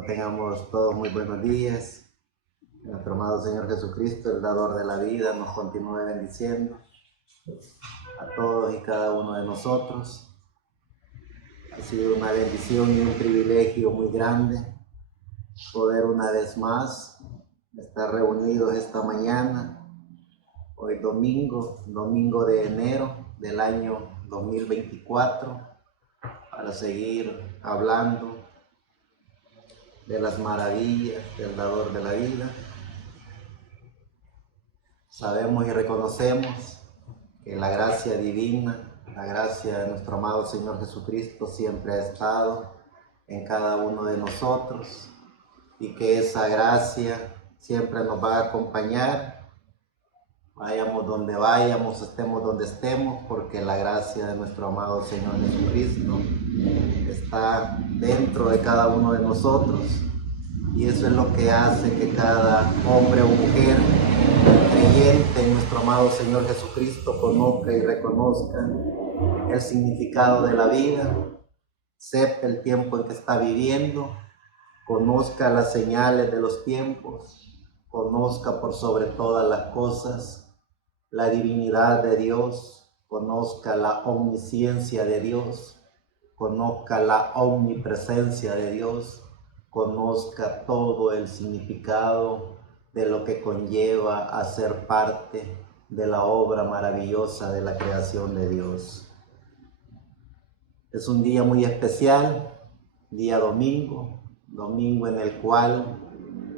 Tengamos todos muy buenos días. Nuestro amado Señor Jesucristo, el dador de la vida, nos continúe bendiciendo a todos y cada uno de nosotros. Ha sido una bendición y un privilegio muy grande poder una vez más estar reunidos esta mañana, hoy domingo de enero del año 2024, para seguir hablando de las maravillas del dador de la vida. Sabemos y reconocemos que la gracia divina, la gracia de nuestro amado Señor Jesucristo siempre ha estado en cada uno de nosotros y que esa gracia siempre nos va a acompañar, vayamos donde vayamos, estemos donde estemos, porque la gracia de nuestro amado Señor Jesucristo está dentro de cada uno de nosotros, y eso es lo que hace que cada hombre o mujer creyente en nuestro amado Señor Jesucristo conozca y reconozca el significado de la vida, sepa el tiempo en que está viviendo, conozca las señales de los tiempos, conozca por sobre todas las cosas la divinidad de Dios, conozca la omnisciencia de Dios, conozca la omnipresencia de Dios, conozca todo el significado de lo que conlleva a ser parte de la obra maravillosa de la creación de Dios. Es un día muy especial, día domingo en el cual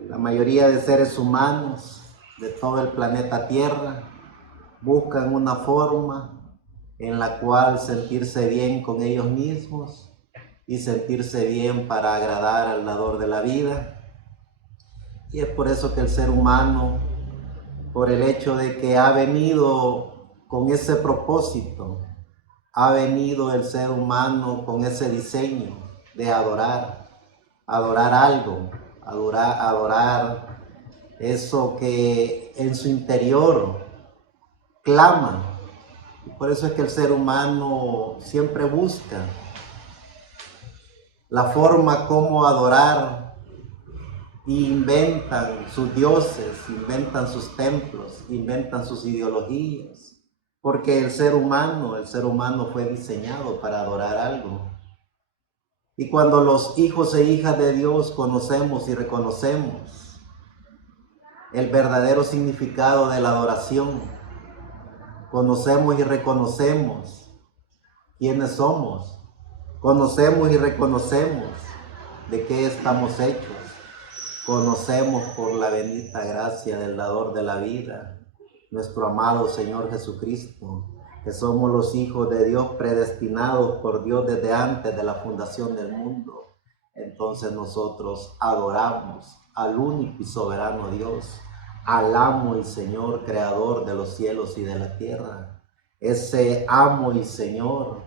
la mayoría de seres humanos de todo el planeta Tierra buscan una forma en la cual sentirse bien con ellos mismos y sentirse bien para agradar al dador de la vida. Y es por eso que el ser humano, por el hecho de que ha venido con ese propósito, ha venido el ser humano con ese diseño de adorar algo, adorar eso que en su interior clama. Y por eso es que el ser humano siempre busca la forma como adorar, y inventan sus dioses, inventan sus templos, inventan sus ideologías, porque el ser humano fue diseñado para adorar algo. Y cuando los hijos e hijas de Dios conocemos y reconocemos el verdadero significado de la adoración, conocemos y reconocemos quiénes somos, conocemos y reconocemos de qué estamos hechos, conocemos por la bendita gracia del dador de la vida, nuestro amado Señor Jesucristo, que somos los hijos de Dios predestinados por Dios desde antes de la fundación del mundo. Entonces nosotros adoramos al único y soberano Dios, al amo y Señor creador de los cielos y de la tierra, ese amo y Señor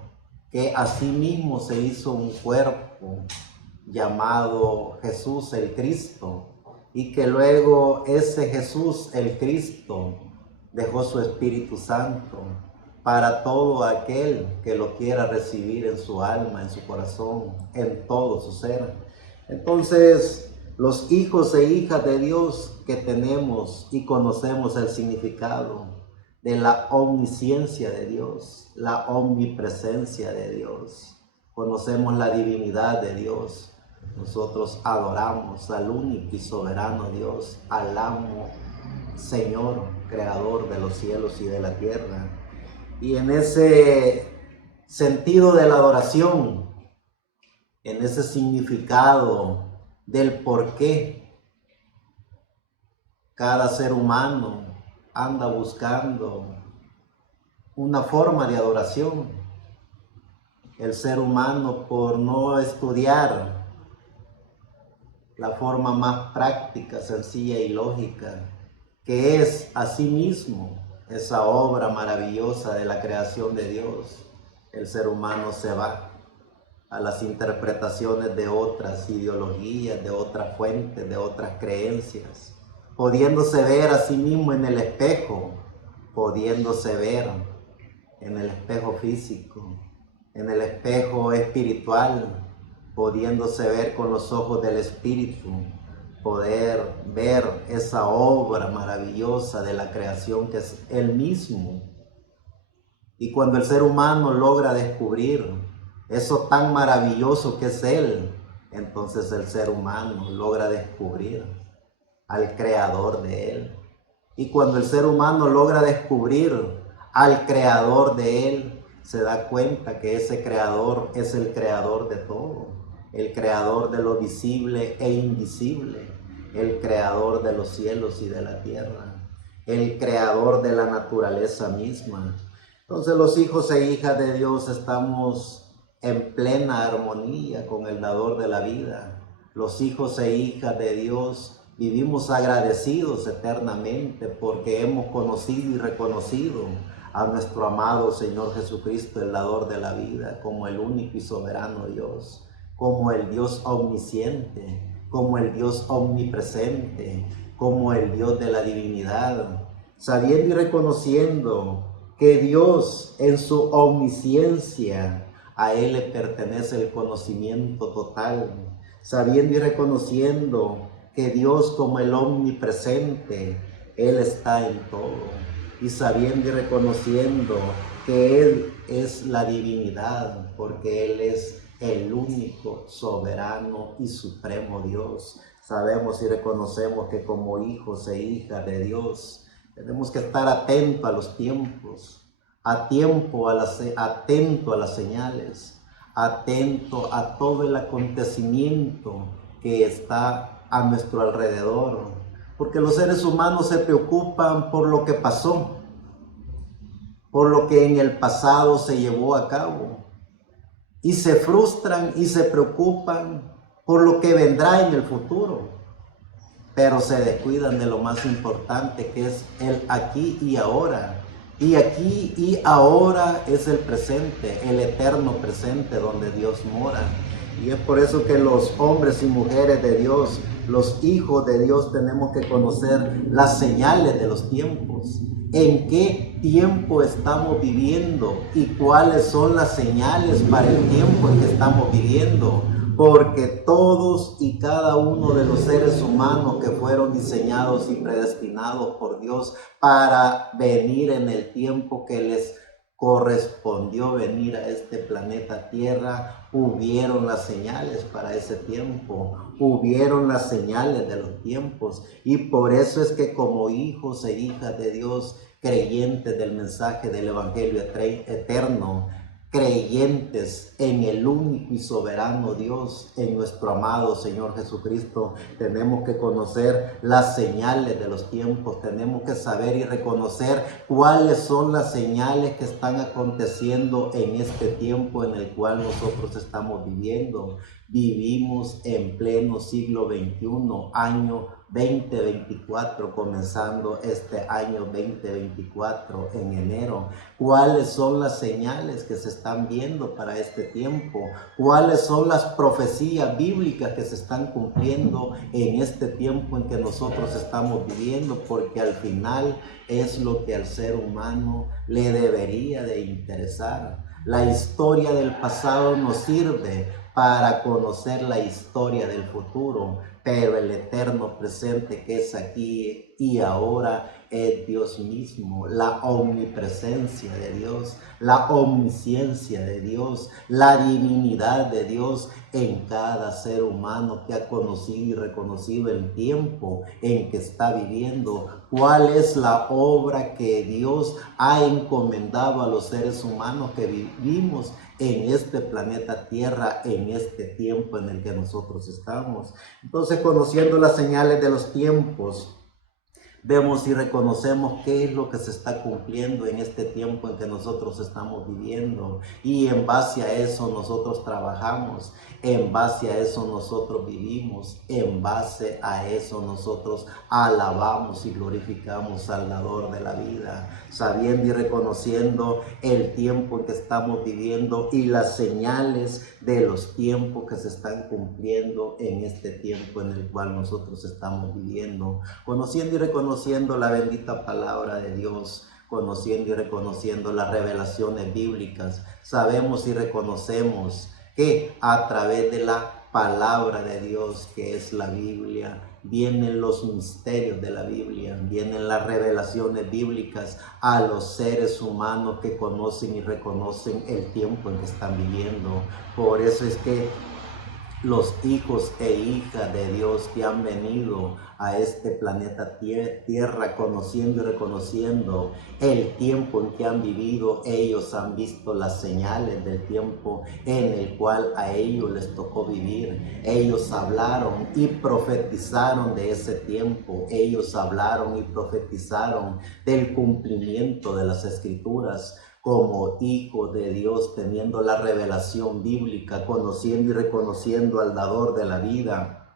que asimismo se hizo un cuerpo llamado Jesús el Cristo, y que luego ese Jesús el Cristo dejó su Espíritu Santo para todo aquel que lo quiera recibir en su alma, en su corazón, en todo su ser. Entonces, los hijos e hijas de Dios que tenemos y conocemos el significado de la omnisciencia de Dios, la omnipresencia de Dios, conocemos la divinidad de Dios, nosotros adoramos al único y soberano Dios, al amo, Señor, creador de los cielos y de la tierra. Y en ese sentido de la adoración, en ese significado del por qué cada ser humano anda buscando una forma de adoración, el ser humano, por no estudiar la forma más práctica, sencilla y lógica, que es asimismo esa obra maravillosa de la creación de Dios, el ser humano se va a las interpretaciones de otras ideologías, de otras fuentes, de otras creencias, pudiéndose ver a sí mismo en el espejo, pudiéndose ver en el espejo físico, en el espejo espiritual, pudiéndose ver con los ojos del Espíritu, poder ver esa obra maravillosa de la creación que es Él mismo. Y cuando el ser humano logra descubrir eso tan maravilloso que es Él, entonces el ser humano logra descubrir al creador de Él. Y cuando el ser humano logra descubrir al creador de Él, se da cuenta que ese creador es el creador de todo, el creador de lo visible e invisible, el creador de los cielos y de la tierra, el creador de la naturaleza misma. Entonces los hijos e hijas de Dios estamos en plena armonía con el dador de la vida. Los hijos e hijas de Dios vivimos agradecidos eternamente porque hemos conocido y reconocido a nuestro amado Señor Jesucristo, el dador de la vida, como el único y soberano Dios, como el Dios omnisciente, como el Dios omnipresente, como el Dios de la divinidad, sabiendo y reconociendo que Dios en su omnisciencia, a Él le pertenece el conocimiento total, sabiendo y reconociendo que Dios como el omnipresente, Él está en todo, y sabiendo y reconociendo que Él es la divinidad, porque Él es el único, soberano y supremo Dios. Sabemos y reconocemos que como hijos e hijas de Dios, tenemos que estar atentos a los tiempos, atento a las señales, atento a todo el acontecimiento que está a nuestro alrededor, porque los seres humanos se preocupan por lo que pasó, por lo que en el pasado se llevó a cabo, y se frustran y se preocupan por lo que vendrá en el futuro, pero se descuidan de lo más importante, que es el aquí y ahora. Y aquí y ahora es el presente, el eterno presente donde Dios mora. Y es por eso que los hombres y mujeres de Dios, los hijos de Dios, tenemos que conocer las señales de los tiempos. En qué tiempo estamos viviendo y cuáles son las señales para el tiempo en que estamos viviendo. Porque todos y cada uno de los seres humanos que fueron diseñados y predestinados por Dios para venir en el tiempo que les correspondió venir a este planeta Tierra, hubieron las señales para ese tiempo, hubieron las señales de los tiempos, y por eso es que como hijos e hijas de Dios, creyentes del mensaje del Evangelio eterno, creyentes en el único y soberano Dios, en nuestro amado Señor Jesucristo, tenemos que conocer las señales de los tiempos, tenemos que saber y reconocer cuáles son las señales que están aconteciendo en este tiempo en el cual nosotros estamos viviendo. Vivimos en pleno siglo XXI, año 2024, comenzando este año 2024 en enero. ¿Cuáles son las señales que se están viendo para este tiempo? ¿Cuáles son las profecías bíblicas que se están cumpliendo en este tiempo en que nosotros estamos viviendo? Porque al final es lo que al ser humano le debería de interesar. La historia del pasado nos sirve para conocer la historia del futuro, pero el eterno presente que es aquí y ahora es Dios mismo, la omnipresencia de Dios, la omnisciencia de Dios, la divinidad de Dios en cada ser humano que ha conocido y reconocido el tiempo en que está viviendo. ¿Cuál es la obra que Dios ha encomendado a los seres humanos que vivimos en este planeta Tierra, en este tiempo en el que nosotros estamos? Entonces, conociendo las señales de los tiempos, vemos y reconocemos qué es lo que se está cumpliendo en este tiempo en que nosotros estamos viviendo, y en base a eso nosotros trabajamos, en base a eso nosotros vivimos, en base a eso nosotros alabamos y glorificamos al dador de la vida, sabiendo y reconociendo el tiempo en que estamos viviendo y las señales de los tiempos que se están cumpliendo en este tiempo en el cual nosotros estamos viviendo, conociendo y reconociendo la bendita palabra de Dios, conociendo y reconociendo las revelaciones bíblicas. Sabemos y reconocemos que a través de la palabra de Dios, que es la Biblia, vienen los misterios de la Biblia, vienen las revelaciones bíblicas a los seres humanos que conocen y reconocen el tiempo en que están viviendo. Por eso es que los hijos e hijas de Dios que han venido a este planeta Tierra conociendo y reconociendo el tiempo en que han vivido, ellos han visto las señales del tiempo en el cual a ellos les tocó vivir. Ellos hablaron y profetizaron de ese tiempo, ellos hablaron y profetizaron del cumplimiento de las Escrituras. Como hijos de Dios, teniendo la revelación bíblica, conociendo y reconociendo al dador de la vida,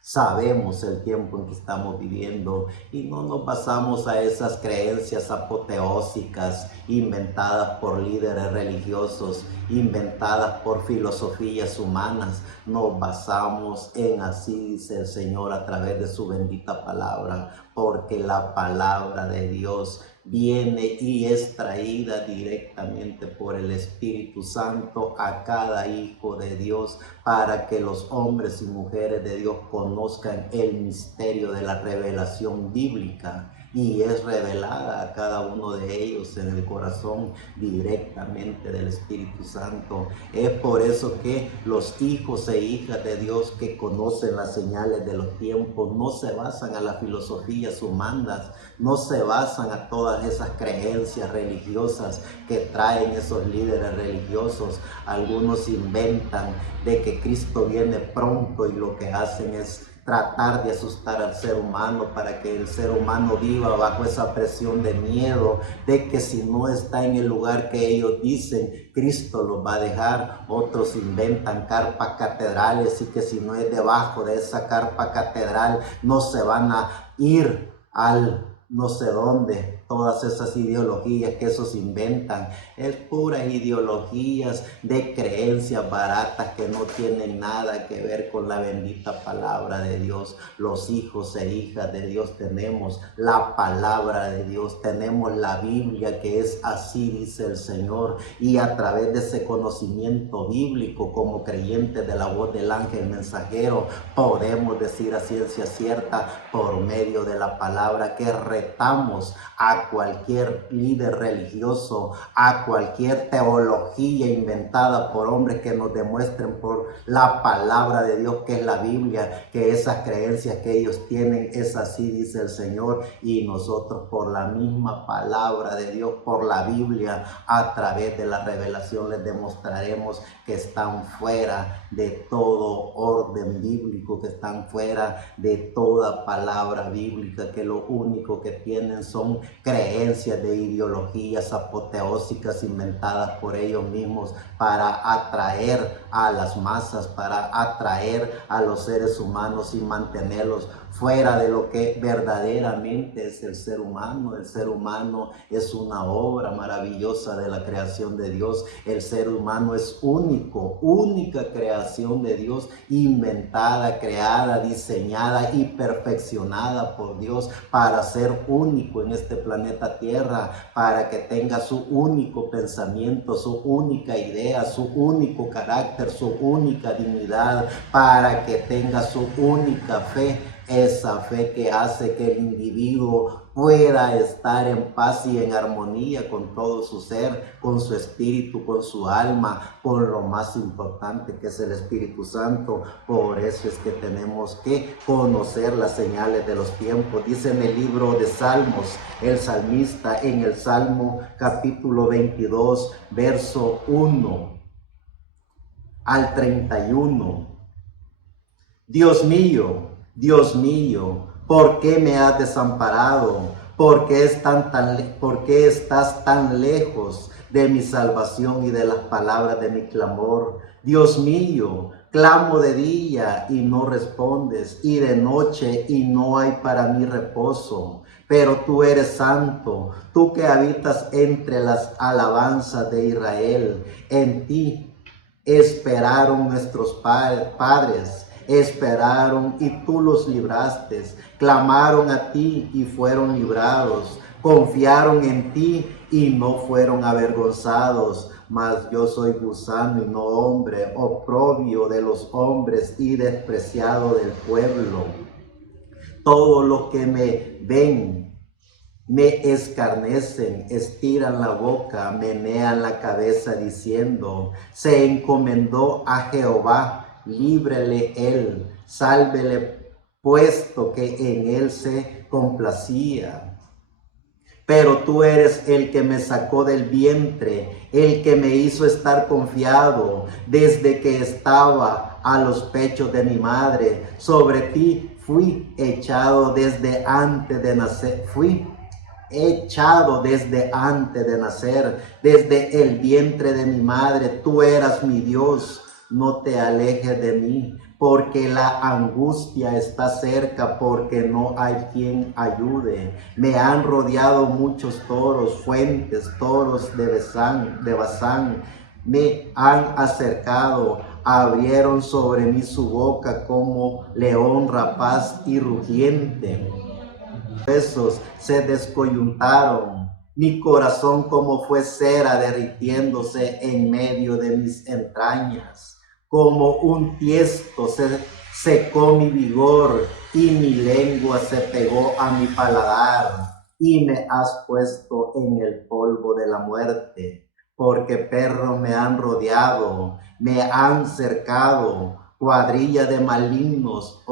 sabemos el tiempo en que estamos viviendo y no nos basamos a esas creencias apoteósicas inventadas por líderes religiosos, inventadas por filosofías humanas. Nos basamos en así dice el Señor a través de su bendita palabra, porque la palabra de Dios viene y es traída directamente por el Espíritu Santo a cada hijo de Dios para que los hombres y mujeres de Dios conozcan el misterio de la revelación bíblica, y es revelada a cada uno de ellos en el corazón directamente del Espíritu Santo. Es por eso que los hijos e hijas de Dios que conocen las señales de los tiempos no se basan a las filosofías humanas, no se basan a todas esas creencias religiosas que traen esos líderes religiosos. Algunos inventan de que Cristo viene pronto y lo que hacen es tratar de asustar al ser humano para que el ser humano viva bajo esa presión de miedo de que si no está en el lugar que ellos dicen, Cristo los va a dejar. Otros inventan carpas catedrales y que si no es debajo de esa carpa catedral no se van a ir al no sé dónde. Todas esas ideologías que esos inventan es puras ideologías de creencias baratas que no tienen nada que ver con la bendita palabra de Dios. Los hijos e hijas de Dios tenemos la palabra de Dios, tenemos la Biblia, que es así dice el Señor, y a través de ese conocimiento bíblico, como creyentes de la voz del ángel mensajero, podemos decir a ciencia cierta por medio de la palabra que retamos a cualquier líder religioso, a cualquier teología inventada por hombres que nos demuestren por la palabra de Dios, que es la Biblia, que esas creencias que ellos tienen es así dice el Señor, y nosotros por la misma palabra de Dios, por la Biblia, a través de la revelación les demostraremos que están fuera de todo orden bíblico, que están fuera de toda palabra bíblica, que lo único que tienen son creencias de ideologías apoteósicas inventadas por ellos mismos para atraer a las masas, para atraer a los seres humanos y mantenerlos fuera de lo que verdaderamente es el ser humano. El ser humano es una obra maravillosa de la creación de Dios. El ser humano es única creación de Dios, inventada, creada, diseñada y perfeccionada por Dios para ser único en este planeta Tierra, para que tenga su único pensamiento, su única idea, su único carácter, su única dignidad, para que tenga su única fe. Esa fe que hace que el individuo pueda estar en paz y en armonía con todo su ser, con su espíritu, con su alma, con lo más importante que es el Espíritu Santo. Por eso es que tenemos que conocer las señales de los tiempos. Dice en el libro de Salmos, el salmista en el Salmo capítulo 22, verso 1 al 31. Dios mío, ¿por qué me has desamparado? ¿Por qué estás tan lejos de mi salvación y de las palabras de mi clamor? Dios mío, clamo de día y no respondes, y de noche y no hay para mí reposo. Pero tú eres santo, tú que habitas entre las alabanzas de Israel. En ti esperaron nuestros padres. Esperaron y tú los libraste, clamaron a ti y fueron librados, confiaron en ti y no fueron avergonzados. mas yo soy gusano y no hombre, oprobio de los hombres y despreciado del pueblo. Todos los que me ven me escarnecen, estiran la boca, menean la cabeza diciendo, se encomendó a Jehová, líbrele él, sálvele, puesto que en él se complacía. Pero tú eres el que me sacó del vientre, el que me hizo estar confiado desde que estaba a los pechos de mi madre. Sobre ti fui echado desde antes de nacer, desde el vientre de mi madre. Tú eras mi Dios, no te alejes de mí, porque la angustia está cerca, porque no hay quien ayude. Me han rodeado muchos toros, fuentes, toros de Basán, me han acercado, abrieron sobre mí su boca como león rapaz y rugiente. Huesos se descoyuntaron, mi corazón como fue cera derritiéndose en medio de mis entrañas. Como un tiesto se secó mi vigor y mi lengua se pegó a mi paladar. Y me has puesto en el polvo de la muerte, porque perros me han rodeado, me han cercado, cuadrilla de malignos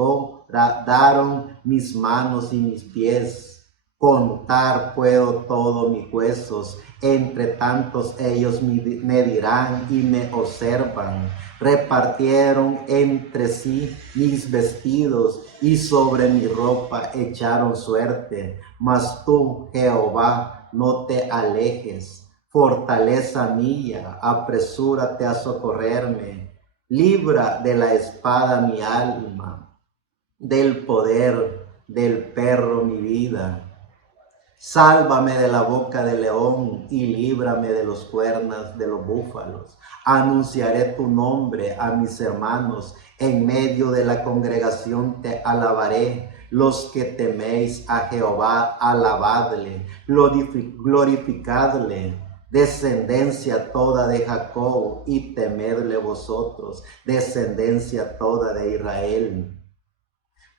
daron mis manos y mis pies. Contar puedo todos mis huesos, entre tantos ellos me dirán y me observan. Repartieron entre sí mis vestidos y sobre mi ropa echaron suerte. Mas tú, Jehová, no te alejes. Fortaleza mía, apresúrate a socorrerme. Libra de la espada mi alma, del poder del perro mi vida. Sálvame de la boca del león y líbrame de los cuernos de los búfalos. Anunciaré tu nombre a mis hermanos, en medio de la congregación te alabaré. Los que teméis a Jehová, alabadle, glorificadle. Descendencia toda de Jacob, y temedle vosotros, descendencia toda de Israel.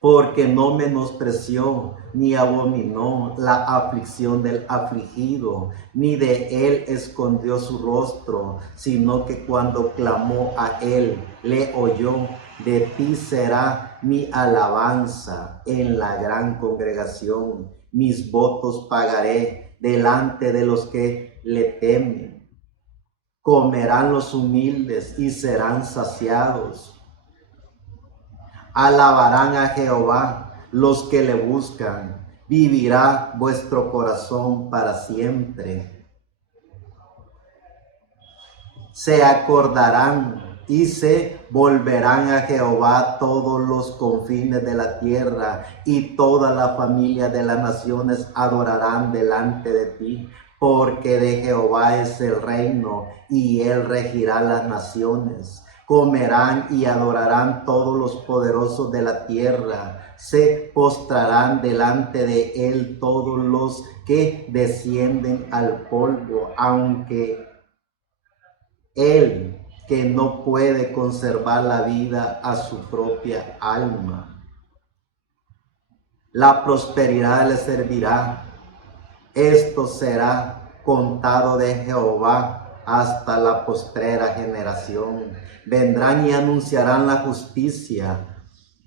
Porque no menospreció ni abominó la aflicción del afligido, ni de él escondió su rostro, sino que cuando clamó a él, le oyó. De ti será mi alabanza en la gran congregación. Mis votos pagaré delante de los que le temen. Comerán los humildes y serán saciados. Alabarán a Jehová los que le buscan. Vivirá vuestro corazón para siempre. Se acordarán y se volverán a Jehová todos los confines de la tierra, y toda la familia de las naciones adorarán delante de ti. Porque de Jehová es el reino, y él regirá las naciones. Comerán y adorarán todos los poderosos de la tierra. Se postrarán delante de él todos los que descienden al polvo, aunque él, que no puede conservar la vida a su propia alma. La prosperidad le servirá. Esto será contado de Jehová hasta la postrera generación. Vendrán y anunciarán la justicia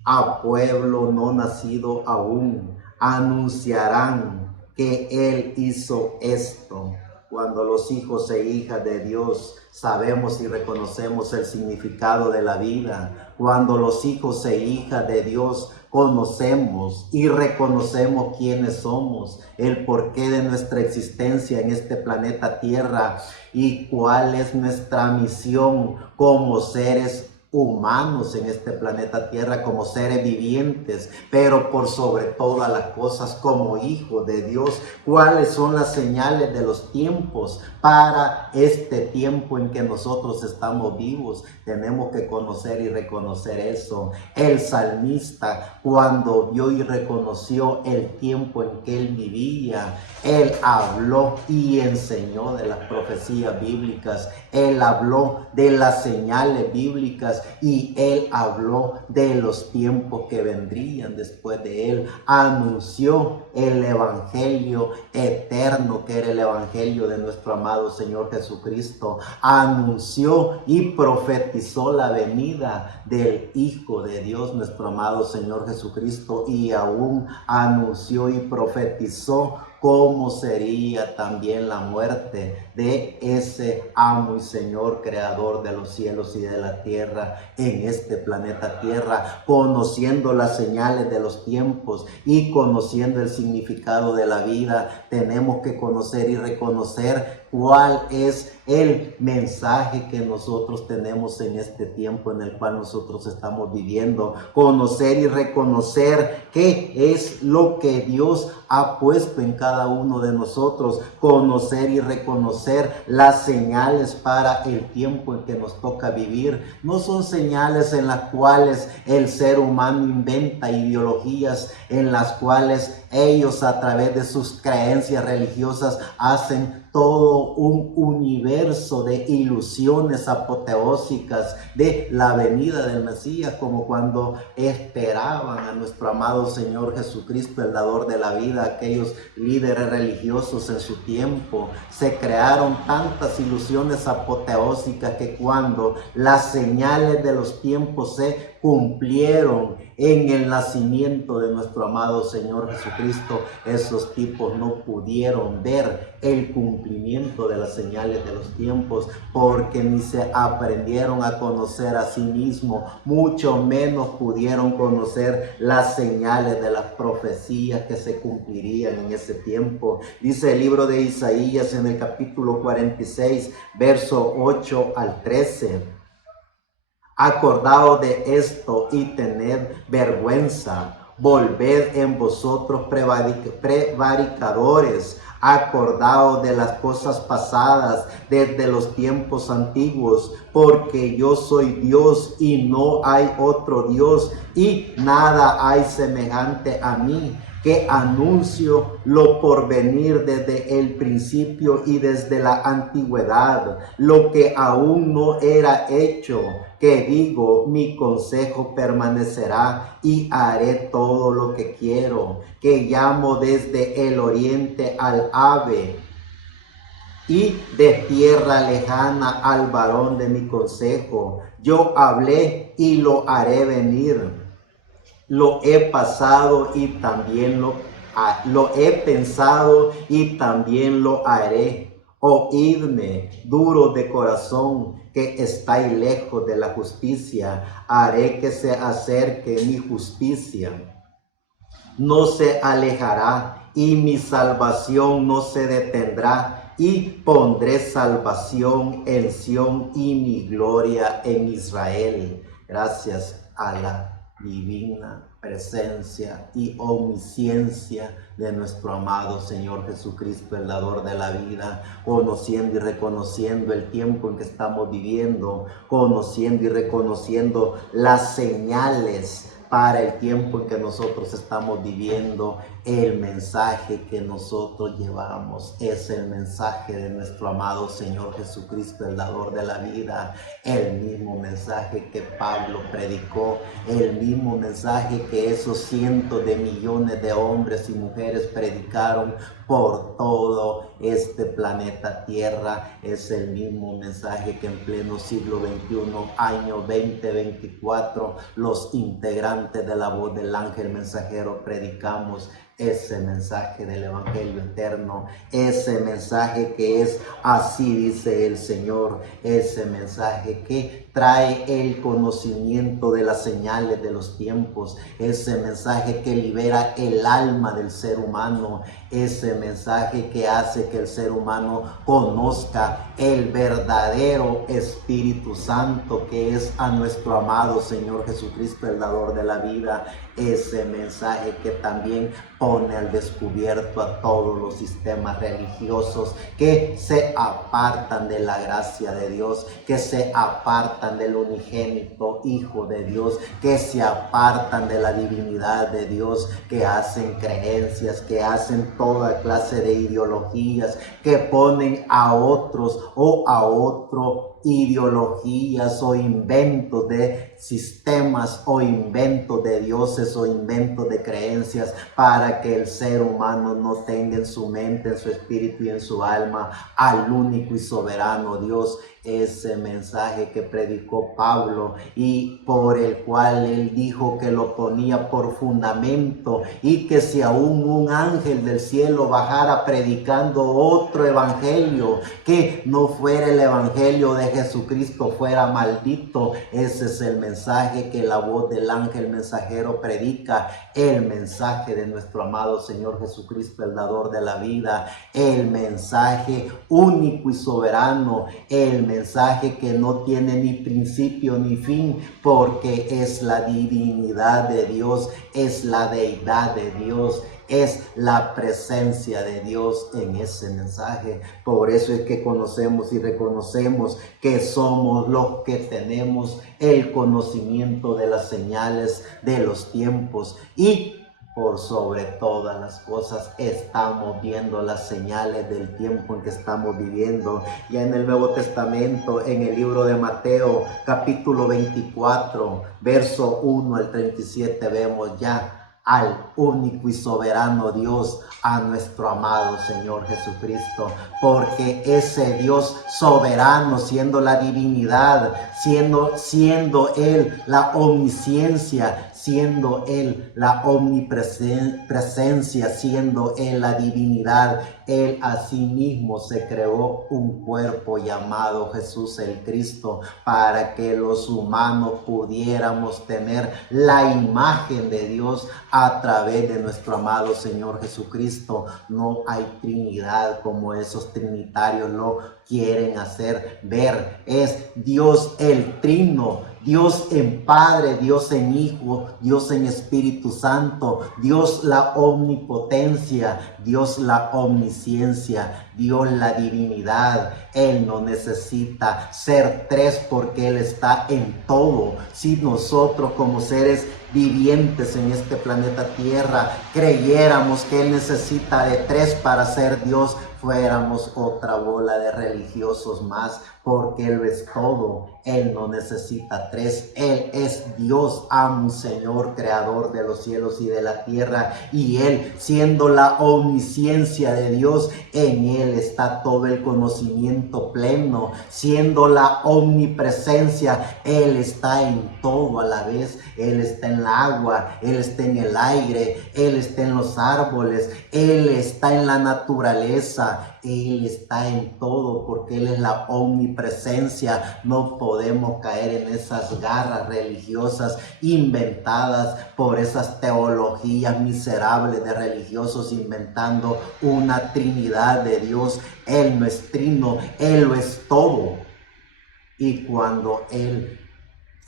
a pueblo no nacido aún. Anunciarán que él hizo esto. Cuando los hijos e hijas de Dios sabemos y reconocemos el significado de la vida, cuando los hijos e hijas de Dios conocemos y reconocemos quiénes somos, el porqué de nuestra existencia en este planeta Tierra y cuál es nuestra misión como seres humanos en este planeta Tierra, como seres vivientes, pero por sobre todas las cosas como hijos de Dios. ¿Cuáles son las señales de los tiempos para este tiempo en que nosotros estamos vivos? Tenemos que conocer y reconocer eso. El salmista, cuando vio y reconoció el tiempo en que él vivía, él habló y enseñó de las profecías bíblicas, él habló de las señales bíblicas y él habló de los tiempos que vendrían después de él. Anunció el evangelio eterno, que era el evangelio de nuestro amado Señor Jesucristo. Anunció y profetizó la venida del Hijo de Dios, nuestro amado Señor Jesucristo, y aún anunció y profetizó cómo sería también la muerte de ese amo y Señor, creador de los cielos y de la tierra en este planeta Tierra. Conociendo las señales de los tiempos y conociendo el significado de la vida, tenemos que conocer y reconocer cuál es el mensaje que nosotros tenemos en este tiempo en el cual nosotros estamos viviendo. Conocer y reconocer qué es lo que Dios ha puesto en cada uno de nosotros. Conocer y reconocer las señales para el tiempo en que nos toca vivir. No son señales en las cuales el ser humano inventa ideologías, en las cuales ellos a través de sus creencias religiosas hacen todo un universo de ilusiones apoteósicas de la venida del Mesías, como cuando esperaban a nuestro amado Señor Jesucristo, el dador de la vida. Aquellos líderes religiosos en su tiempo se crearon tantas ilusiones apoteósicas que cuando las señales de los tiempos se cumplieron en el nacimiento de nuestro amado Señor Jesucristo, esos tipos no pudieron ver el cumplimiento de las señales de los tiempos, porque ni se aprendieron a conocer a sí mismos, mucho menos pudieron conocer las señales de las profecías que se cumplirían en ese tiempo. Dice el libro de Isaías en el capítulo 46, verso 8 al 13. Acordaos de esto y tened vergüenza. Volved en vosotros prevaricadores. Acordaos de las cosas pasadas desde los tiempos antiguos, porque yo soy Dios y no hay otro Dios, y nada hay semejante a mí, que anuncio lo por venir desde el principio y desde la antigüedad, lo que aún no era hecho, que digo, mi consejo permanecerá y haré todo lo que quiero, que llamo desde el oriente al ave y de tierra lejana al varón de mi consejo. Yo hablé y lo haré venir. Lo he pasado y también lo he pensado y también lo haré. Oídme, duros de corazón, que estáis lejos de la justicia. Haré que se acerque mi justicia. No se alejará y mi salvación no se detendrá. Y pondré salvación en Sión y mi gloria en Israel. Gracias a la divina presencia y omnisciencia de nuestro amado Señor Jesucristo, el dador de la vida, conociendo y reconociendo el tiempo en que estamos viviendo, conociendo y reconociendo las señales para el tiempo en que nosotros estamos viviendo. El mensaje que nosotros llevamos es el mensaje de nuestro amado Señor Jesucristo, el dador de la vida, el mismo mensaje que Pablo predicó, el mismo mensaje que esos cientos de millones de hombres y mujeres predicaron por todo este planeta Tierra. Es el mismo mensaje que en pleno siglo XXI, año 2024, los integrantes de la voz del ángel mensajero predicamos. Ese mensaje del evangelio eterno, ese mensaje que es así dice el Señor, ese mensaje que trae el conocimiento de las señales de los tiempos, ese mensaje que libera el alma del ser humano, ese mensaje que hace que el ser humano conozca el verdadero Espíritu Santo, que es a nuestro amado Señor Jesucristo, el dador de la vida. Ese mensaje que también pone al descubierto a todos los sistemas religiosos que se apartan de la gracia de Dios, que se apartan del unigénito Hijo de Dios, que se apartan de la divinidad de Dios, que hacen creencias, que hacen toda clase de ideologías, que ponen a otros o a otro ideologías o inventos de sistemas o inventos de dioses o inventos de creencias para que el ser humano no tenga en su mente, en su espíritu y en su alma al único y soberano Dios. Ese mensaje que predicó Pablo y por el cual él dijo que lo ponía por fundamento, y que si aún un ángel del cielo bajara predicando otro evangelio que no fuera el evangelio de Jesucristo, fuera maldito. Ese es el mensaje que la voz del ángel mensajero predica, el mensaje de nuestro amado Señor Jesucristo, el dador de la vida, el mensaje único y soberano, el mensaje que no tiene ni principio ni fin, porque es la divinidad de Dios, es la deidad de Dios, es la presencia de Dios en ese mensaje. Por eso es que conocemos y reconocemos que somos los que tenemos el conocimiento de las señales de los tiempos, y por sobre todas las cosas estamos viendo las señales del tiempo en que estamos viviendo. Ya en el Nuevo Testamento, en el libro de Mateo, capítulo 24, verso 1 al 37, vemos ya al único y soberano Dios, a nuestro amado Señor Jesucristo, porque ese Dios soberano, siendo la divinidad, siendo Él la omnisciencia, siendo Él la omnipresencia, siendo Él la divinidad, Él asimismo se creó un cuerpo llamado Jesús el Cristo, para que los humanos pudiéramos tener la imagen de Dios a través de nuestro amado Señor Jesucristo. No hay Trinidad como esos trinitarios lo quieren hacer ver. Es Dios el Trino, Dios en Padre, Dios en Hijo, Dios en Espíritu Santo, Dios la omnipotencia, Dios la omnisciencia, Dios la divinidad. Él no necesita ser tres porque Él está en todo. Si nosotros como seres vivientes en este planeta Tierra creyéramos que Él necesita de tres para ser Dios, fuéramos otra bola de religiosos más, porque Él es todo. Él no necesita tres. Él es Dios, amo, Señor, creador de los cielos y de la tierra, y Él, siendo la omnisciencia de Dios, en Él está todo el conocimiento pleno. Siendo la omnipresencia, Él está en todo a la vez. Él está en la agua, Él está en el aire, Él está en los árboles, Él está en la naturaleza, Él está en todo, porque Él es la omnipresencia. No podemos caer en esas garras religiosas inventadas por esas teologías miserables de religiosos inventando una Trinidad de Dios. Él no es trino, Él lo es todo. Y cuando Él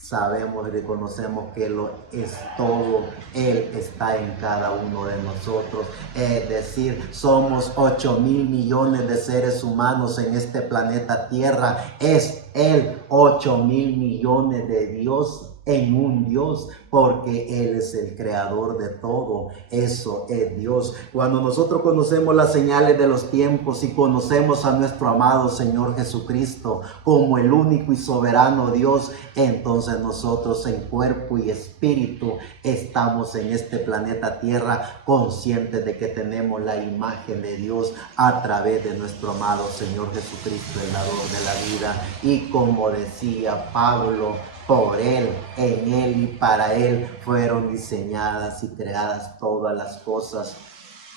sabemos y reconocemos que lo es todo, Él está en cada uno de nosotros. Es decir, somos 8.000 millones de seres humanos en este planeta Tierra. Es Él 8.000 millones de Dios en un Dios, porque Él es el creador de todo. Eso es Dios. Cuando nosotros conocemos las señales de los tiempos y conocemos a nuestro amado Señor Jesucristo como el único y soberano Dios, entonces nosotros en cuerpo y espíritu estamos en este planeta Tierra conscientes de que tenemos la imagen de Dios a través de nuestro amado Señor Jesucristo, el dador de la vida. Y como decía Pablo, por Él, en Él y para Él fueron diseñadas y creadas todas las cosas.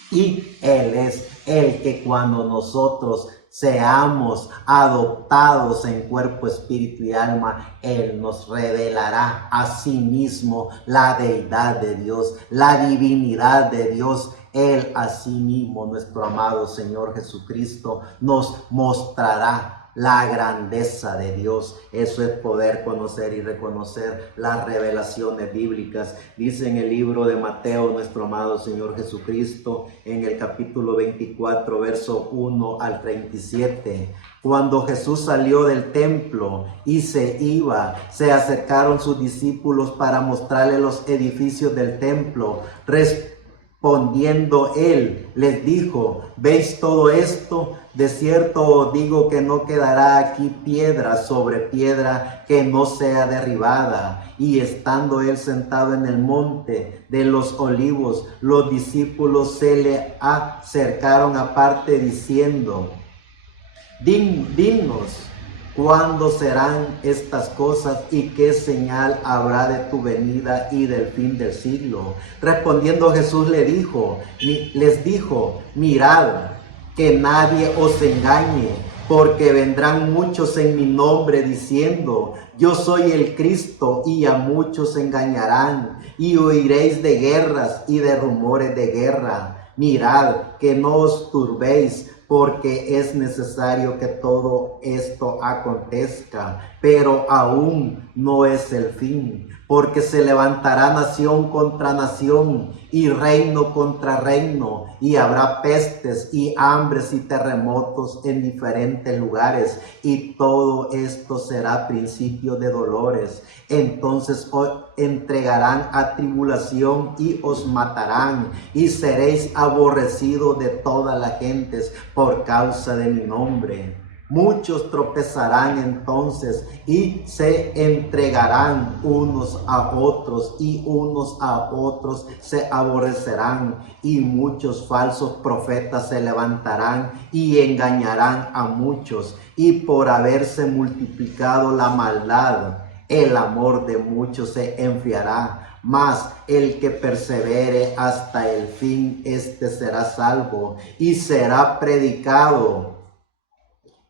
Y Él es el que cuando nosotros seamos adoptados en cuerpo, espíritu y alma, Él nos revelará a sí mismo la deidad de Dios, la divinidad de Dios. Él a sí mismo, nuestro amado Señor Jesucristo, nos mostrará la grandeza de Dios. Eso es poder conocer y reconocer las revelaciones bíblicas. Dice en el libro de Mateo nuestro amado Señor Jesucristo, en el capítulo 24, verso 1 al 37. Cuando Jesús salió del templo y se iba, se acercaron sus discípulos para mostrarle los edificios del templo. Respondiendo él, les dijo: ¿veis todo esto? De cierto os digo que no quedará aquí piedra sobre piedra que no sea derribada. Y estando él sentado en el monte de los olivos, los discípulos se le acercaron aparte diciendo: Dinos, ¿cuándo serán estas cosas y qué señal habrá de tu venida y del fin del siglo? Respondiendo Jesús les dijo: mirad que nadie os engañe, porque vendrán muchos en mi nombre diciendo: yo soy el Cristo, y a muchos engañarán, y oiréis de guerras y de rumores de guerra. Mirad que no os turbéis, porque es necesario que todo esto acontezca, pero aún no es el fin, porque se levantará nación contra nación y reino contra reino, y habrá pestes y hambres y terremotos en diferentes lugares, y todo esto será principio de dolores. Entonces os entregarán a tribulación y os matarán, y seréis aborrecidos de todas las gentes por causa de mi nombre. Muchos tropezarán entonces y se entregarán unos a otros, y unos a otros se aborrecerán, y muchos falsos profetas se levantarán y engañarán a muchos, y por haberse multiplicado la maldad, el amor de muchos se enfriará. Mas el que persevere hasta el fin, este será salvo. Y será predicado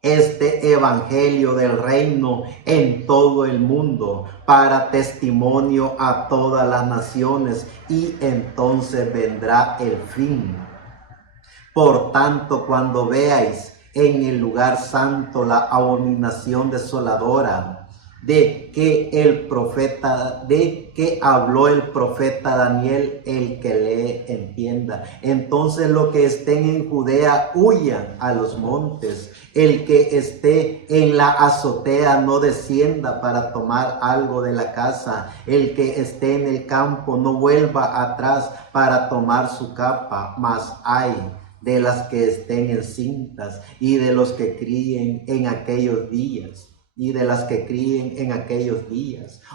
este evangelio del reino en todo el mundo para testimonio a todas las naciones, y entonces vendrá el fin. Por tanto, cuando veáis en el lugar santo la abominación desoladora de que habló el profeta Daniel, el que lee entienda. Entonces los que estén en Judea huyan a los montes. El que esté en la azotea no descienda para tomar algo de la casa. El que esté en el campo no vuelva atrás para tomar su capa. Mas ay de las que estén encintas y de los que críen en aquellos días.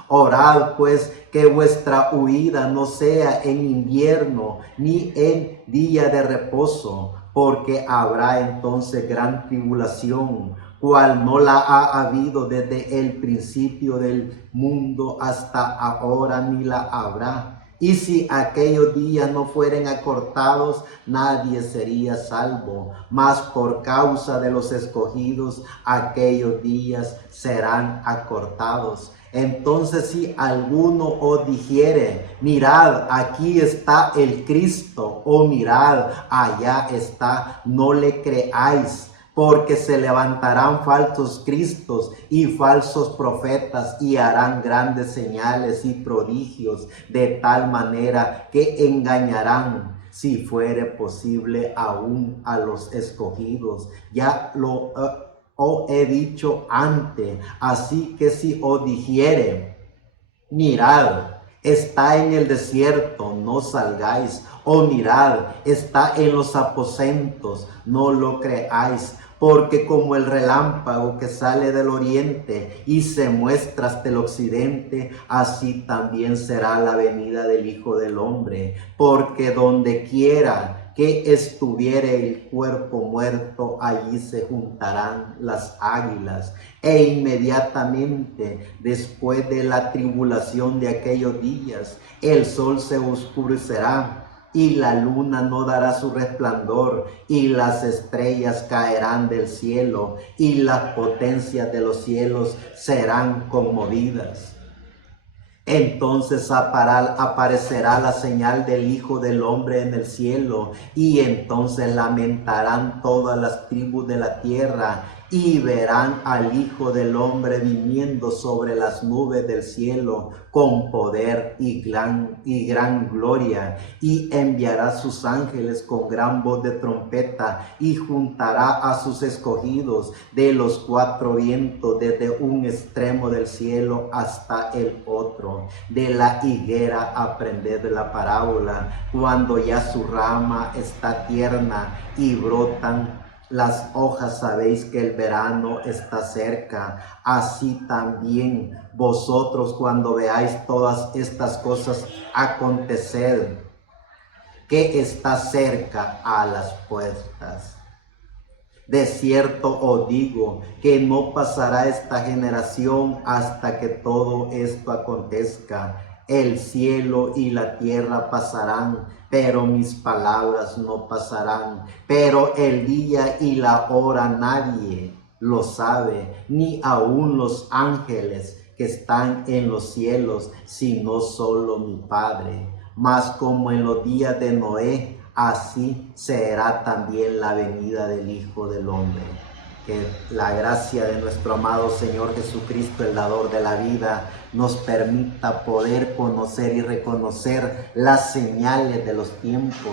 Orad pues que vuestra huida no sea en invierno ni en día de reposo, porque habrá entonces gran tribulación, cual no la ha habido desde el principio del mundo hasta ahora, ni la habrá. Y si aquellos días no fueren acortados, nadie sería salvo. Mas por causa de los escogidos, aquellos días serán acortados. Entonces si alguno os dijere: mirad, aquí está el Cristo, o mirad, allá está, no le creáis. Porque se levantarán falsos cristos y falsos profetas, y harán grandes señales y prodigios, de tal manera que engañarán, si fuere posible, aún a los escogidos. Ya lo he dicho antes. Así que si os dijere: mirad, está en el desierto, no salgáis. O mirad, está en los aposentos, no lo creáis. Porque como el relámpago que sale del oriente y se muestra hasta el occidente, así también será la venida del Hijo del Hombre. Porque donde quiera que estuviere el cuerpo muerto, allí se juntarán las águilas. E inmediatamente después de la tribulación de aquellos días, el sol se oscurecerá, y la luna no dará su resplandor, y las estrellas caerán del cielo, y las potencias de los cielos serán conmovidas. Entonces aparecerá la señal del Hijo del Hombre en el cielo, y entonces lamentarán todas las tribus de la tierra, y verán al Hijo del Hombre viniendo sobre las nubes del cielo con poder y gran gloria, y enviará sus ángeles con gran voz de trompeta, y juntará a sus escogidos de los cuatro vientos, desde un extremo del cielo hasta el otro. De la higuera aprended la parábola, cuando ya su rama está tierna y brotan las hojas, sabéis que el verano está cerca. Así también vosotros, cuando veáis todas estas cosas acontecer, que está cerca a las puertas. De cierto os digo que no pasará esta generación hasta que todo esto acontezca. El cielo y la tierra pasarán, pero mis palabras no pasarán. Pero el día y la hora nadie lo sabe, ni aun los ángeles que están en los cielos, sino solo mi Padre. Mas como en los días de Noé, así será también la venida del Hijo del Hombre. Que la gracia de nuestro amado Señor Jesucristo, el dador de la vida, nos permita poder conocer y reconocer las señales de los tiempos,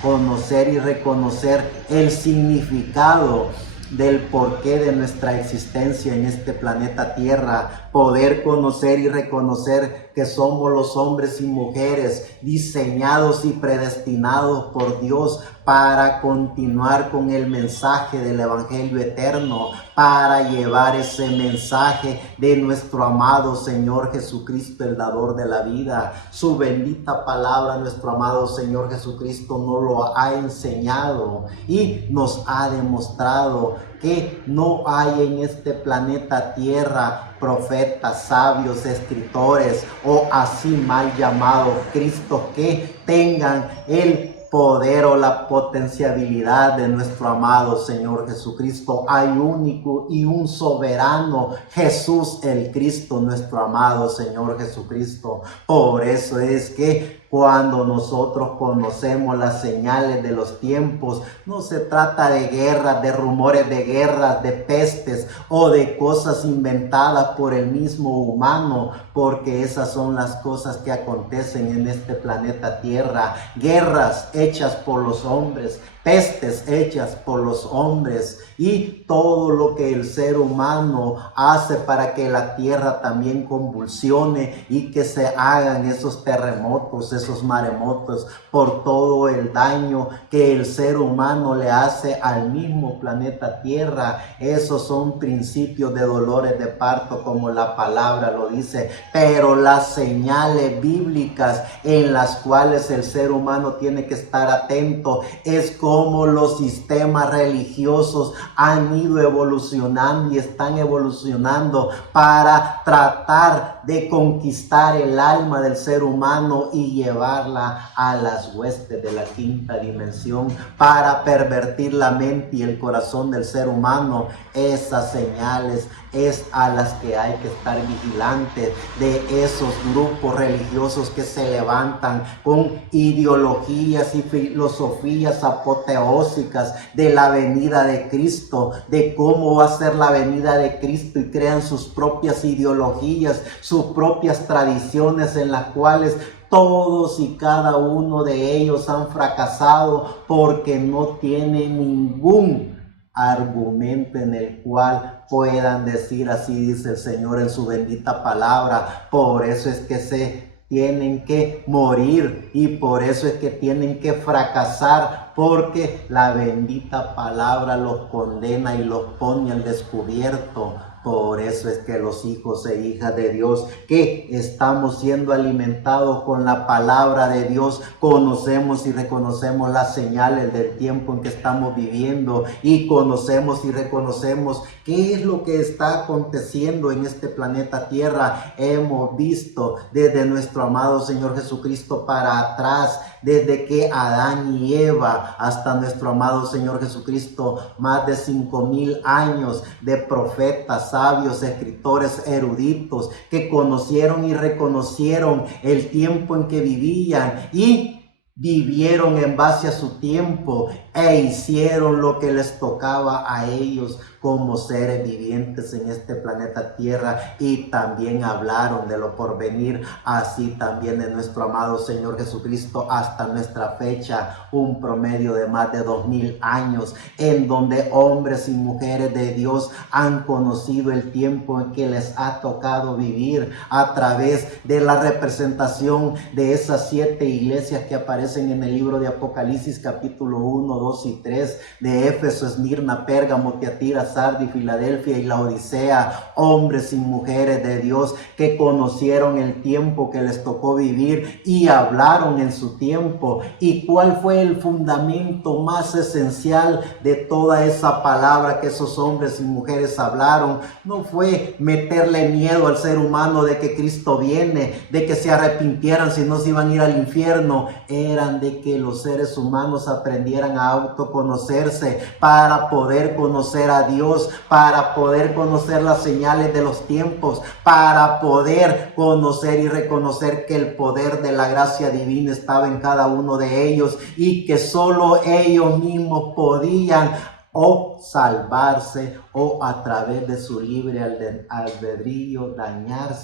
conocer y reconocer el significado del porqué de nuestra existencia en este planeta Tierra, poder conocer y reconocer que somos los hombres y mujeres diseñados y predestinados por Dios para continuar con el mensaje del Evangelio eterno, para llevar ese mensaje de nuestro amado Señor Jesucristo, el dador de la vida. Su bendita palabra, nuestro amado Señor Jesucristo nos lo ha enseñado y nos ha demostrado que no hay en este planeta Tierra profetas, sabios, escritores o así mal llamados Cristos que tengan el poder o la potencialidad de nuestro amado Señor Jesucristo. Hay único y un soberano, Jesús el Cristo, nuestro amado Señor Jesucristo. Por eso es que cuando nosotros conocemos las señales de los tiempos, no se trata de guerras, de rumores de guerras, de pestes o de cosas inventadas por el mismo humano, porque esas son las cosas que acontecen en este planeta Tierra. Guerras hechas por los hombres, pestes hechas por los hombres y todo lo que el ser humano hace para que la tierra también convulsione y que se hagan esos terremotos, esos maremotos, por todo el daño que el ser humano le hace al mismo planeta Tierra. Esos son principios de dolores de parto, como la palabra lo dice, pero las señales bíblicas en las cuales el ser humano tiene que estar atento es como los sistemas religiosos han ido evolucionando y están evolucionando para tratar de conquistar el alma del ser humano y llevarla a las huestes de la quinta dimensión, para pervertir la mente y el corazón del ser humano. Esas señales es a las que hay que estar vigilantes, de esos grupos religiosos que se levantan con ideologías y filosofías apoteósicas de la venida de Cristo, de cómo va a ser la venida de Cristo, y crean sus propias ideologías, sus propias tradiciones en las cuales todos y cada uno de ellos han fracasado porque no tienen ningún argumento en el cual puedan decir así dice el Señor en su bendita palabra. Por eso es que se tienen que morir y por eso es que tienen que fracasar, porque la bendita palabra los condena y los pone al descubierto. Por eso es que los hijos e hijas de Dios que estamos siendo alimentados con la palabra de Dios, conocemos y reconocemos las señales del tiempo en que estamos viviendo y conocemos y reconocemos qué es lo que está aconteciendo en este planeta Tierra. Hemos visto desde nuestro amado Señor Jesucristo para atrás, desde que Adán y Eva hasta nuestro amado Señor Jesucristo, más de 5,000 años de profetas, sabios, escritores, eruditos que conocieron y reconocieron el tiempo en que vivían y vivieron en base a su tiempo e hicieron lo que les tocaba a ellos como seres vivientes en este planeta Tierra, y también hablaron de lo porvenir, así también de nuestro amado Señor Jesucristo hasta nuestra fecha, un promedio de más de 2,000 años, en donde hombres y mujeres de Dios han conocido el tiempo en que les ha tocado vivir a través de la representación de esas 7 iglesias que aparecen en el libro de Apocalipsis capítulo 1, 2 y 3, de Éfeso, Esmirna, Pérgamo, Tiatira, Sardis, Filadelfia y la Odisea, hombres y mujeres de Dios que conocieron el tiempo que les tocó vivir y hablaron en su tiempo. ¿Y cuál fue el fundamento más esencial de toda esa palabra que esos hombres y mujeres hablaron? No fue meterle miedo al ser humano de que Cristo viene, de que se arrepintieran si no se iban a ir al infierno. Eran de que los seres humanos aprendieran a autoconocerse para poder conocer a Dios, para poder conocer las señales de los tiempos, para poder conocer y reconocer que el poder de la gracia divina estaba en cada uno de ellos y que solo ellos mismos podían o salvarse o a través de su libre albedrío dañar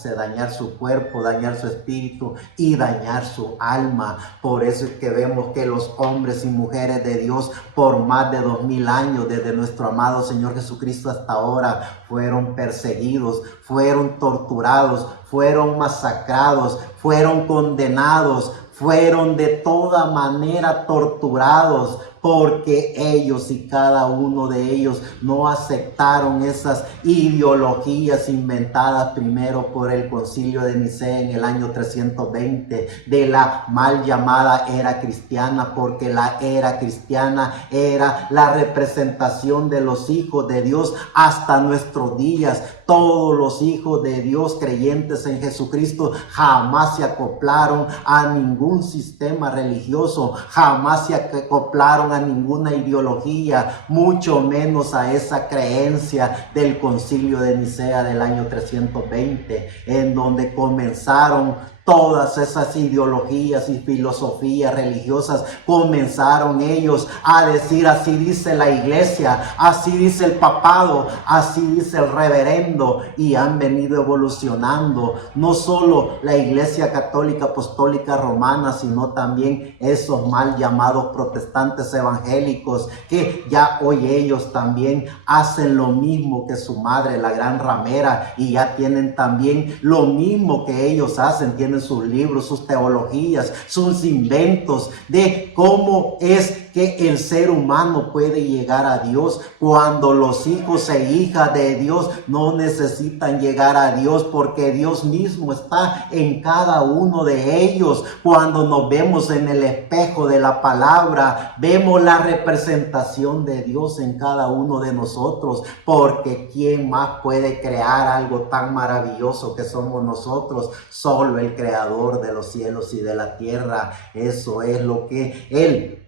su cuerpo, dañar su espíritu y dañar su alma. Por eso es que vemos que los hombres y mujeres de Dios por más de 2,000 años, desde nuestro amado Señor Jesucristo hasta ahora, fueron perseguidos, fueron torturados, fueron masacrados, fueron condenados, fueron de toda manera torturados, porque ellos y cada uno de ellos no aceptaron esas ideologías inventadas primero por el Concilio de Nicea en el año 320 de la mal llamada era cristiana, porque la era cristiana era la representación de los hijos de Dios hasta nuestros días. Todos los hijos de Dios creyentes en Jesucristo jamás se acoplaron a ningún sistema religioso, jamás se acoplaron a ninguna ideología, mucho menos a esa creencia del Concilio de Nicea del año 320, en donde comenzaron todas esas ideologías y filosofías religiosas. Comenzaron ellos a decir: así dice la iglesia, así dice el papado, así dice el reverendo, y han venido evolucionando. No solo la iglesia católica apostólica romana, sino también esos mal llamados protestantes evangélicos, que ya hoy ellos también hacen lo mismo que su madre, la gran ramera, y ya tienen también lo mismo que ellos hacen. Tienen sus libros, sus teologías, sus inventos de cómo es que el ser humano puede llegar a Dios, cuando los hijos e hijas de Dios no necesitan llegar a Dios, porque Dios mismo está en cada uno de ellos. Cuando nos vemos en el espejo de la palabra, vemos la representación de Dios en cada uno de nosotros, porque ¿quién más puede crear algo tan maravilloso que somos nosotros? Solo el Creador de los cielos y de la tierra. Eso es lo que el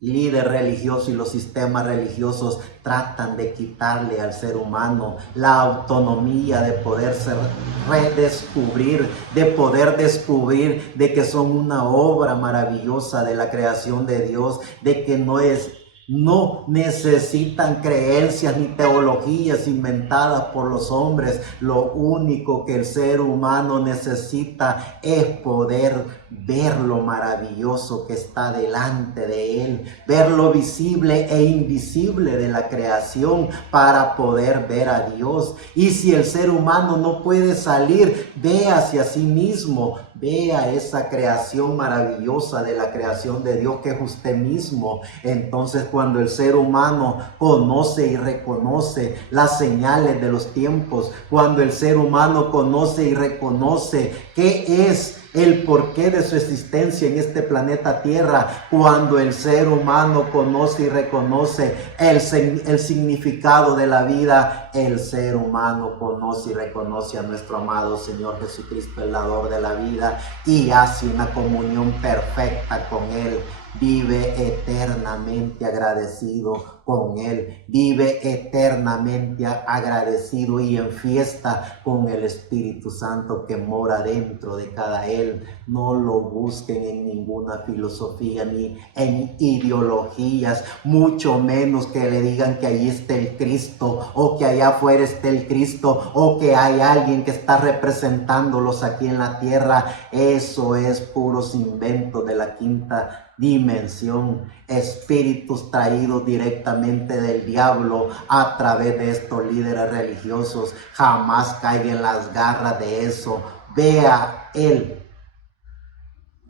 líder religioso y los sistemas religiosos tratan de quitarle al ser humano: la autonomía de poderse redescubrir, de poder descubrir de que son una obra maravillosa de la creación de Dios, de que no necesitan creencias ni teologías inventadas por los hombres. Lo único que el ser humano necesita es poder ver lo maravilloso que está delante de él, ver lo visible e invisible de la creación para poder ver a Dios. Y si el ser humano no puede salir, ve hacia sí mismo, vea esa creación maravillosa de la creación de Dios, que es usted mismo. Entonces, cuando el ser humano conoce y reconoce las señales de los tiempos, cuando el ser humano conoce y reconoce qué es el porqué de su existencia en este planeta Tierra, cuando el ser humano conoce y reconoce el significado de la vida, el ser humano conoce y reconoce a nuestro amado Señor Jesucristo, el dador de la vida, y hace una comunión perfecta con Él. Vive eternamente agradecido con Él, vive eternamente agradecido y en fiesta con el Espíritu Santo que mora dentro de cada Él. No lo busquen en ninguna filosofía ni en ideologías, mucho menos que le digan que ahí está el Cristo, o que allá afuera está el Cristo, o que hay alguien que está representándolos aquí en la tierra. Eso es puros inventos de la quinta dimensión, espíritus traídos directamente del diablo a través de estos líderes religiosos. Jamás caiga en las garras de eso. Vea el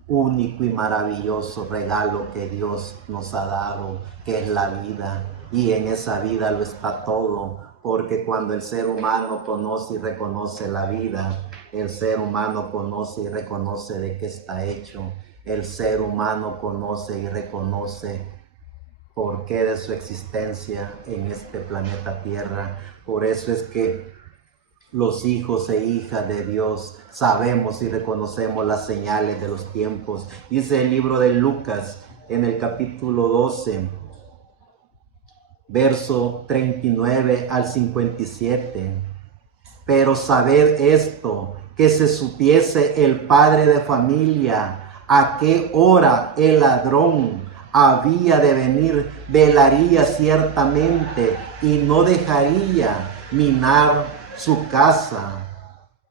único y maravilloso regalo que Dios nos ha dado, que es la vida, y en esa vida lo está todo, porque cuando el ser humano conoce y reconoce la vida, el ser humano conoce y reconoce de qué está hecho. El ser humano conoce y reconoce por qué de su existencia en este planeta Tierra. Por eso es que los hijos e hijas de Dios sabemos y reconocemos las señales de los tiempos. Dice el libro de Lucas en el capítulo 12, verso 39 al 57. Pero sabed esto, que se supiese el padre de familia a qué hora el ladrón había de venir, velaría ciertamente y no dejaría minar su casa.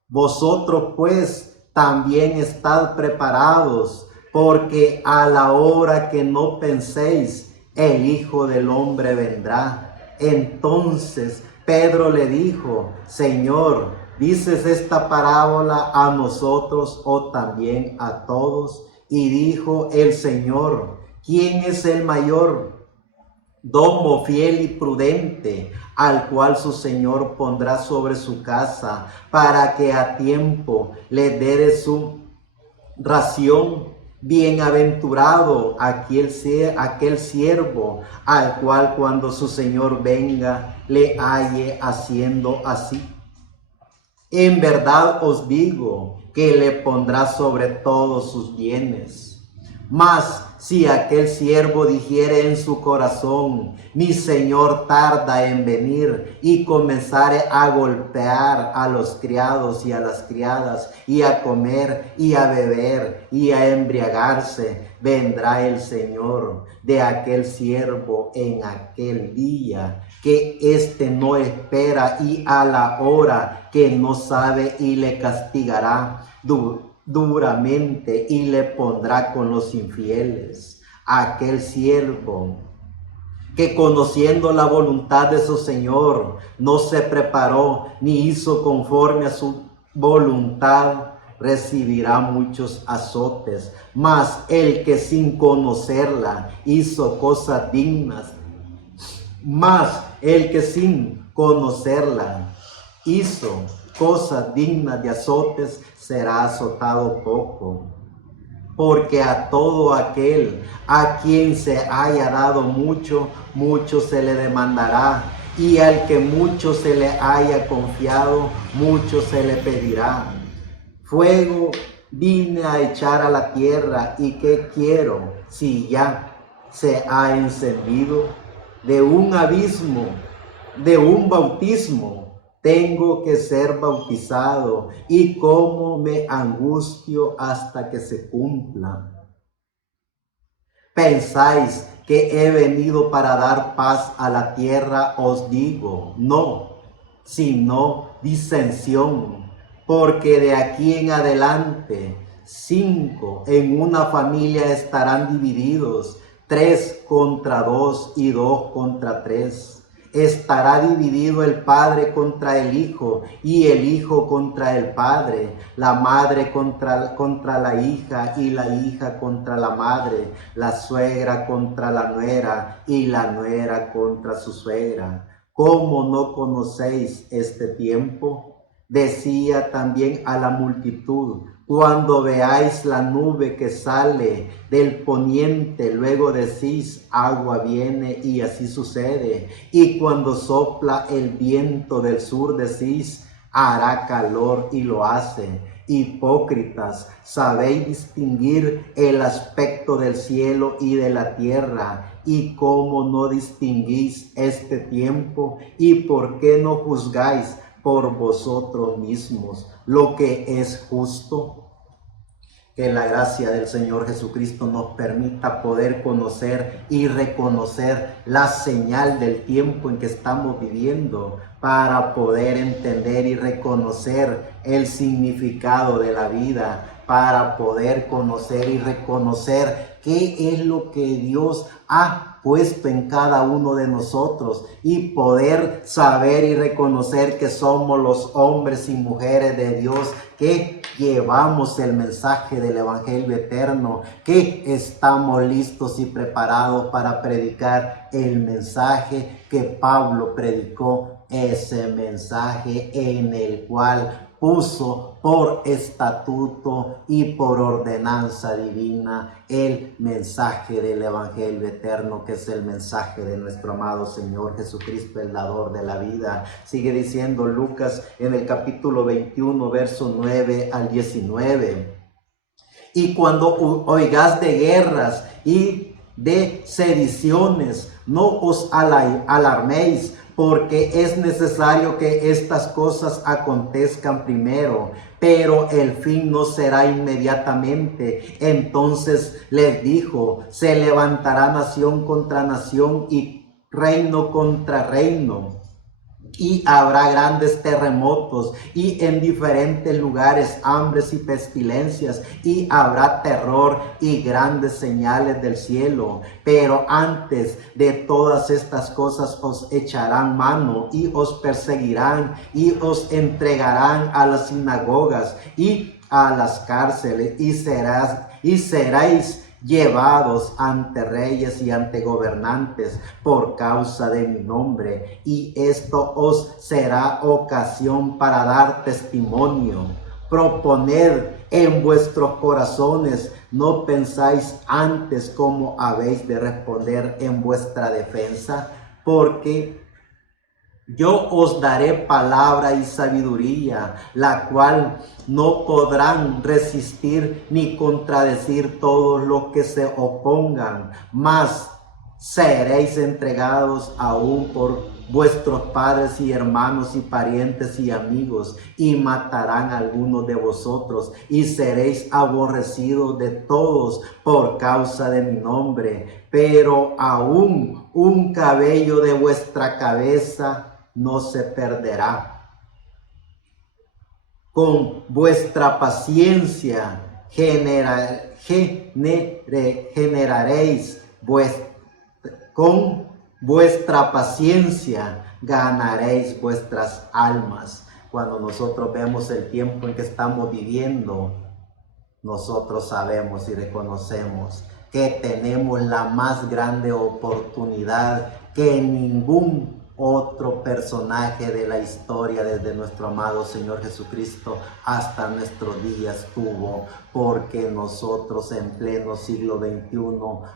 Vosotros pues también estad preparados, porque a la hora que no penséis, el Hijo del Hombre vendrá. Entonces Pedro le dijo: Señor, ¿dices esta parábola a nosotros o también a todos? Y dijo el Señor: ¿quién es el mayor domo fiel y prudente, al cual su Señor pondrá sobre su casa, para que a tiempo le dé de su ración? Bienaventurado aquel siervo al cual cuando su Señor venga le halle haciendo así. En verdad os digo que le pondrá sobre todos sus bienes. Mas si aquel siervo dijere en su corazón: mi Señor tarda en venir, y comenzare a golpear a los criados y a las criadas, y a comer y a beber y a embriagarse, vendrá el Señor de aquel siervo en aquel día que éste no espera y a la hora que no sabe, y le castigará duramente y le pondrá con los infieles. Aquel siervo que, conociendo la voluntad de su Señor, no se preparó ni hizo conforme a su voluntad, recibirá muchos azotes. Mas el que sin conocerla hizo cosas dignas, hizo cosas dignas de azotes, será azotado poco. Porque a todo aquel a quien se haya dado mucho, mucho se le demandará, y al que mucho se le haya confiado, mucho se le pedirá. Fuego vine a echar a la tierra, y ¿qué quiero si ya se ha encendido? De un abismo, de un bautismo, tengo que ser bautizado, y cómo me angustio hasta que se cumpla. ¿Pensáis que he venido para dar paz a la tierra? Os digo, no, sino disensión, porque de aquí en adelante 5 en una familia estarán divididos, 3 contra 2 y 2 contra 3. estará dividido el padre contra el hijo y el hijo contra el padre, la madre contra la hija y la hija contra la madre, la suegra contra la nuera y la nuera contra su suegra. ¿Cómo no conocéis este tiempo? Decía también a la multitud: cuando veáis la nube que sale del poniente, luego decís: agua viene, y así sucede. Y cuando sopla el viento del sur, decís: hará calor, y lo hace. Hipócritas, sabéis distinguir el aspecto del cielo y de la tierra, y cómo no distinguís este tiempo, y por qué no juzgáis por vosotros mismos lo que es justo. Que la gracia del Señor Jesucristo nos permita poder conocer y reconocer la señal del tiempo en que estamos viviendo, para poder entender y reconocer el significado de la vida, para poder conocer y reconocer qué es lo que Dios ha puesto en cada uno de nosotros, y poder saber y reconocer que somos los hombres y mujeres de Dios que llevamos el mensaje del Evangelio eterno, que estamos listos y preparados para predicar el mensaje que Pablo predicó, ese mensaje en el cual puso por estatuto y por ordenanza divina el mensaje del Evangelio eterno, que es el mensaje de nuestro amado Señor Jesucristo, el dador de la vida. Sigue diciendo Lucas en el capítulo 21, verso 9 al 19. Y cuando oigáis de guerras y de sediciones, no os alarméis, porque es necesario que estas cosas acontezcan primero, pero el fin no será inmediatamente. Entonces les dijo: se levantará nación contra nación y reino contra reino, y habrá grandes terremotos, y en diferentes lugares hambres y pestilencias, y habrá terror y grandes señales del cielo. Pero antes de todas estas cosas os echarán mano, y os perseguirán, y os entregarán a las sinagogas y a las cárceles, y seréis llevados ante reyes y ante gobernantes por causa de mi nombre, y esto os será ocasión para dar testimonio. Proponed en vuestros corazones, no pensáis antes cómo habéis de responder en vuestra defensa, porque yo os daré palabra y sabiduría, la cual no podrán resistir ni contradecir todos los que se opongan, mas seréis entregados aún por vuestros padres y hermanos y parientes y amigos, y matarán a algunos de vosotros, y seréis aborrecidos de todos por causa de mi nombre. Pero aún un cabello de vuestra cabeza no se perderá. Con vuestra paciencia con vuestra paciencia ganaréis vuestras almas. Cuando nosotros vemos el tiempo en que estamos viviendo, nosotros sabemos y reconocemos que tenemos la más grande oportunidad que ningún otro personaje de la historia, desde nuestro amado Señor Jesucristo hasta nuestros días, tuvo, porque nosotros en pleno siglo XXI,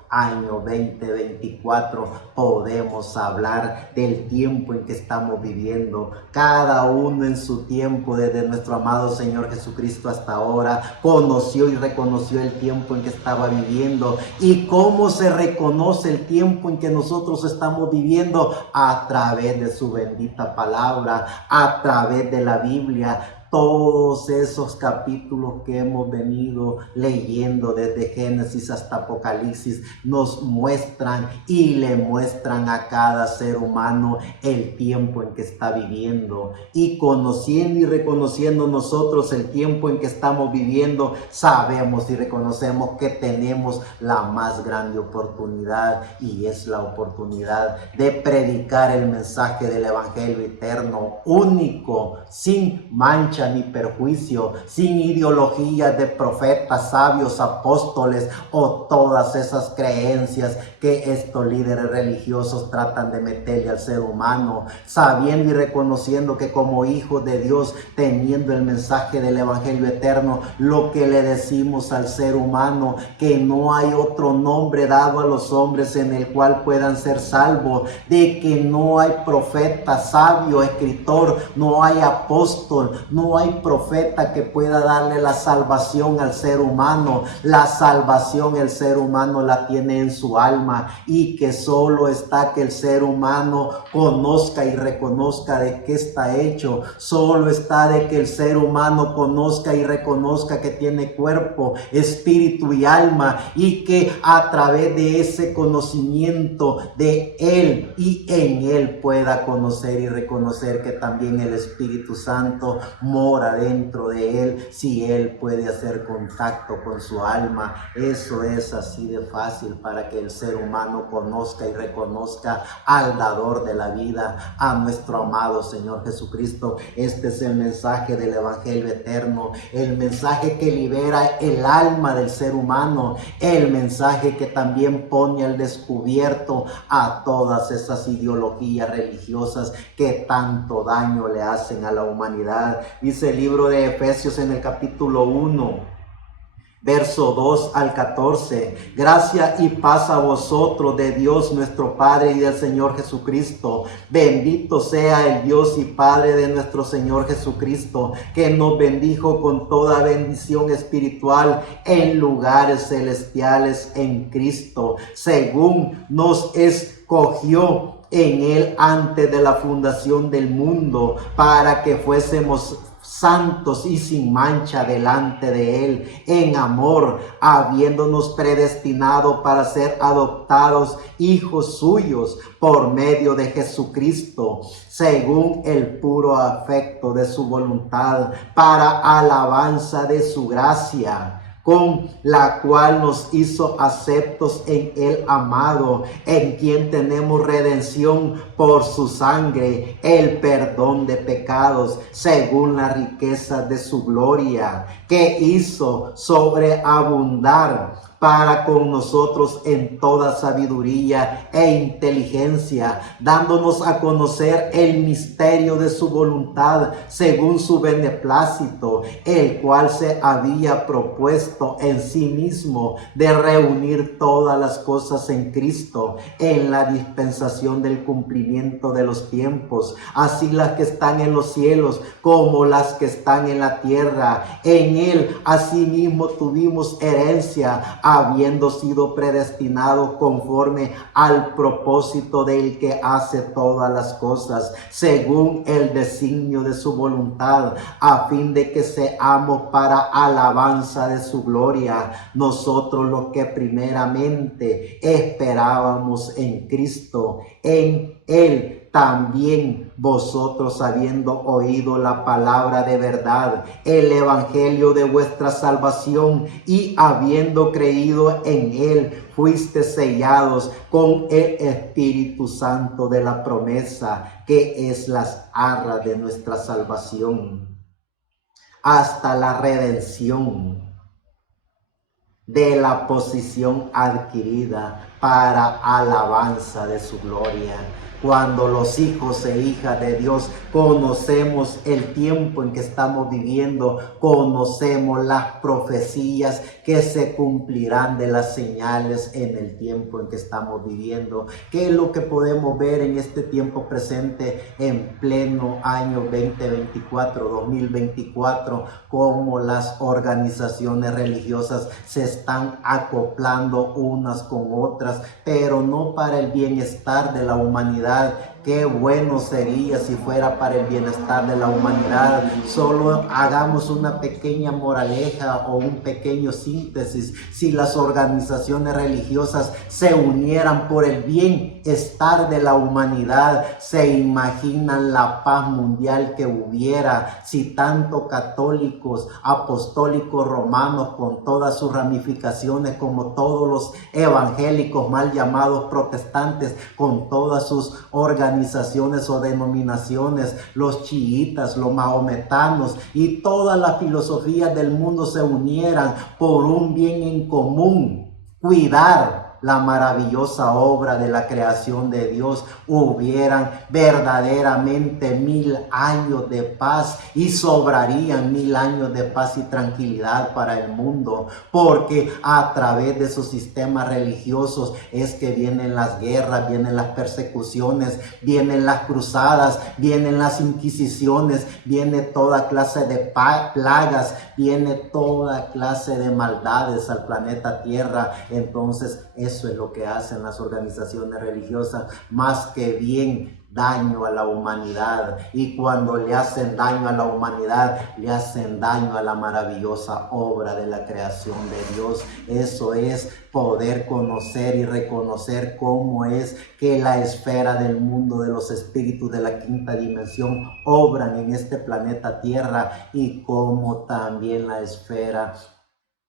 año 2024, podemos hablar del tiempo en que estamos viviendo. Cada uno en su tiempo, desde nuestro amado Señor Jesucristo hasta ahora, conoció y reconoció el tiempo en que estaba viviendo. ¿Y cómo se reconoce el tiempo en que nosotros estamos viviendo? A través de su bendita palabra, a través de la Biblia. todos esos capítulos que hemos venido leyendo desde Génesis hasta Apocalipsis nos muestran y le muestran a cada ser humano el tiempo en que está viviendo, y conociendo y reconociendo nosotros el tiempo en que estamos viviendo, sabemos y reconocemos que tenemos la más grande oportunidad, y es la oportunidad de predicar el mensaje del Evangelio eterno, único, sin mancha ni perjuicio, sin ideologías de profetas, sabios, apóstoles o todas esas creencias que estos líderes religiosos tratan de meterle al ser humano, sabiendo y reconociendo que como hijos de Dios, teniendo el mensaje del Evangelio eterno, lo que le decimos al ser humano, que no hay otro nombre dado a los hombres en el cual puedan ser salvos, de que no hay profeta, sabio, escritor, no hay apóstol, no hay profeta que pueda darle la salvación al ser humano. La salvación el ser humano la tiene en su alma, y que solo está que el ser humano conozca y reconozca de qué está hecho. Solo está de que el ser humano conozca y reconozca que tiene cuerpo, espíritu y alma, y que a través de ese conocimiento de él y en él pueda conocer y reconocer que también el Espíritu Santo mora dentro de él, si él puede hacer contacto con su alma. Eso es así de fácil para que el ser humano conozca y reconozca al dador de la vida, a nuestro amado Señor Jesucristo. Este es el mensaje del Evangelio eterno, el mensaje que libera el alma del ser humano, el mensaje que también pone al descubierto a todas esas ideologías religiosas que tanto daño le hacen a la humanidad. Dice el libro de Efesios en el capítulo 1, verso 2 al 14, gracia y paz a vosotros de Dios nuestro Padre y del Señor Jesucristo. Bendito sea el Dios y Padre de nuestro Señor Jesucristo, que nos bendijo con toda bendición espiritual en lugares celestiales en Cristo, según nos escogió en él antes de la fundación del mundo, para que fuésemos santos y sin mancha delante de él en amor, habiéndonos predestinado para ser adoptados hijos suyos por medio de Jesucristo, según el puro afecto de su voluntad, para alabanza de su gracia, con la cual nos hizo aceptos en el amado, en quien tenemos redención por su sangre, el perdón de pecados, según la riqueza de su gloria, que hizo sobreabundar para con nosotros en toda sabiduría e inteligencia, dándonos a conocer el misterio de su voluntad, según su beneplácito, el cual se había propuesto en sí mismo de reunir todas las cosas en Cristo, en la dispensación del cumplimiento de los tiempos, así las que están en los cielos como las que están en la tierra. En él asimismo tuvimos herencia, habiendo sido predestinados conforme al propósito del que hace todas las cosas, según el designio de su voluntad, a fin de que seamos para alabanza de su gloria, nosotros los que primeramente esperábamos en Cristo. En él también vosotros, habiendo oído la palabra de verdad, el evangelio de vuestra salvación, y habiendo creído en él, fuiste sellados con el Espíritu Santo de la promesa, que es las arras de nuestra salvación, hasta la redención de la posición adquirida para alabanza de su gloria. Cuando los hijos e hijas de Dios conocemos el tiempo en que estamos viviendo, conocemos las profecías que se cumplirán de las señales en el tiempo en que estamos viviendo. ¿Qué es lo que podemos ver en este tiempo presente, en pleno año 2024? Cómo las organizaciones religiosas se están acoplando unas con otras, pero no para el bienestar de la humanidad, Qué bueno sería si fuera para el bienestar de la humanidad. Solo hagamos una pequeña moraleja o un pequeño síntesis. Si las organizaciones religiosas se unieran por el bienestar de la humanidad, se imaginan la paz mundial que hubiera si tanto católicos, apostólicos, romanos, con todas sus ramificaciones, como todos los evangélicos mal llamados protestantes, con todas sus organizaciones o denominaciones, los chiitas, los mahometanos y todas las filosofías del mundo se unieran por un bien en común: cuidar la maravillosa obra de la creación de Dios, hubieran verdaderamente 1000 años de paz, y sobrarían 1000 años de paz y tranquilidad para el mundo, porque a través de esos sistemas religiosos es que vienen las guerras, vienen las persecuciones, vienen las cruzadas, vienen las inquisiciones, viene toda clase de plagas, viene toda clase de maldades al planeta Tierra. Entonces eso es lo que hacen las organizaciones religiosas, más que bien daño a la humanidad. Y cuando le hacen daño a la humanidad, le hacen daño a la maravillosa obra de la creación de Dios. Eso es poder conocer y reconocer cómo es que la esfera del mundo de los espíritus de la quinta dimensión obran en este planeta Tierra, y cómo también la esfera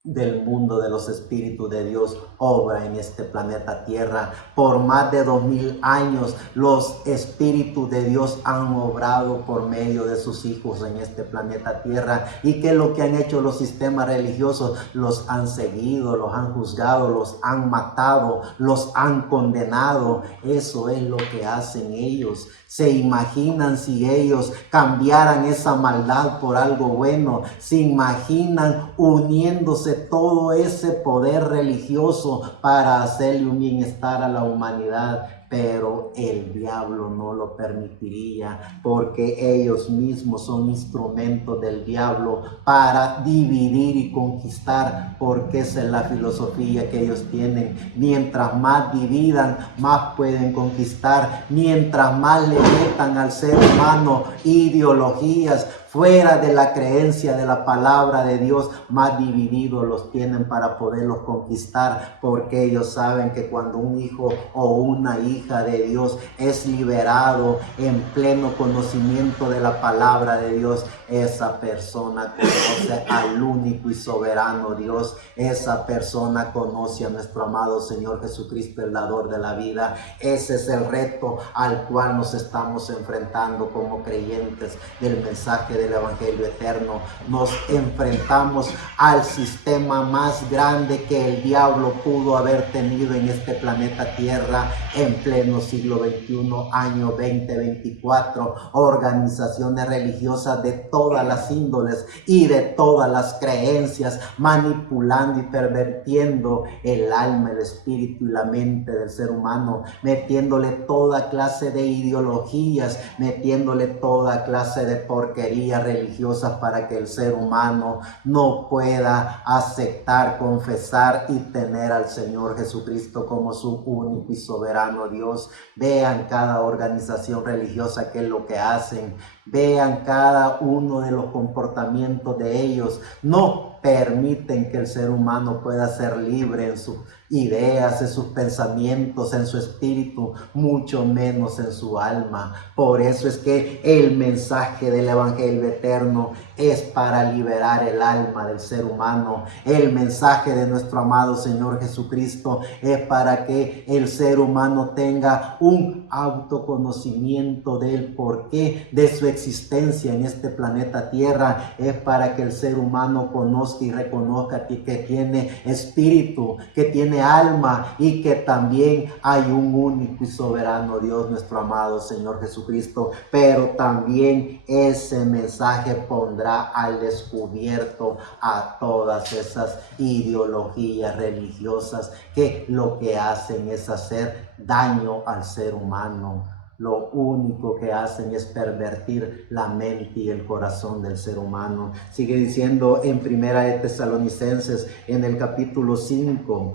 del mundo de los espíritus de Dios obra en este planeta Tierra. Por más de 2000 años los espíritus de Dios han obrado por medio de sus hijos en este planeta Tierra. ¿Y qué es lo que han hecho los sistemas religiosos? Los han seguido, los han juzgado, los han matado, los han condenado. Eso es lo que hacen ellos. ¿Se imaginan si ellos cambiaran esa maldad por algo bueno? ¿Se imaginan uniéndose todo ese poder religioso para hacerle un bienestar a la humanidad? Pero el diablo no lo permitiría, porque ellos mismos son instrumentos del diablo para dividir y conquistar, porque esa es la filosofía que ellos tienen. Mientras más dividan, más pueden conquistar. Mientras más le metan al ser humano ideologías fuera de la creencia de la palabra de Dios, más divididos los tienen para poderlos conquistar, porque ellos saben que cuando un hijo o una hija de Dios es liberado en pleno conocimiento de la palabra de Dios, esa persona conoce al único y soberano Dios. Esa persona conoce a nuestro amado Señor Jesucristo, el dador de la vida. Ese es el reto al cual nos estamos enfrentando como creyentes del mensaje del Evangelio eterno. Nos enfrentamos al sistema más grande que el diablo pudo haber tenido en este planeta Tierra en pleno siglo XXI, año 2024. Organizaciones religiosas de todas las índoles y de todas las creencias, manipulando y pervirtiendo el alma, el espíritu y la mente del ser humano, metiéndole toda clase de ideologías, metiéndole toda clase de porquerías religiosas para que el ser humano no pueda aceptar, confesar y tener al Señor Jesucristo como su único y soberano Dios. Vean cada organización religiosa qué es lo que hacen. Vean cada uno de los comportamientos de ellos. No permiten que el ser humano pueda ser libre en sus ideas, en sus pensamientos, en su espíritu, mucho menos en su alma. Por eso es que el mensaje del Evangelio eterno es para liberar el alma del ser humano. El mensaje de nuestro amado Señor Jesucristo es para que el ser humano tenga un autoconocimiento del porqué de su existencia en este planeta Tierra. Es para que el ser humano conozca y reconozca que tiene espíritu, que tiene alma, y que también hay un único y soberano Dios, nuestro amado Señor Jesucristo. Pero también ese mensaje pondrá al descubierto a todas esas ideologías religiosas que lo que hacen es hacer daño al ser humano. Lo único que hacen es pervertir la mente y el corazón del ser humano. Sigue diciendo en Primera de Tesalonicenses, en el capítulo 5,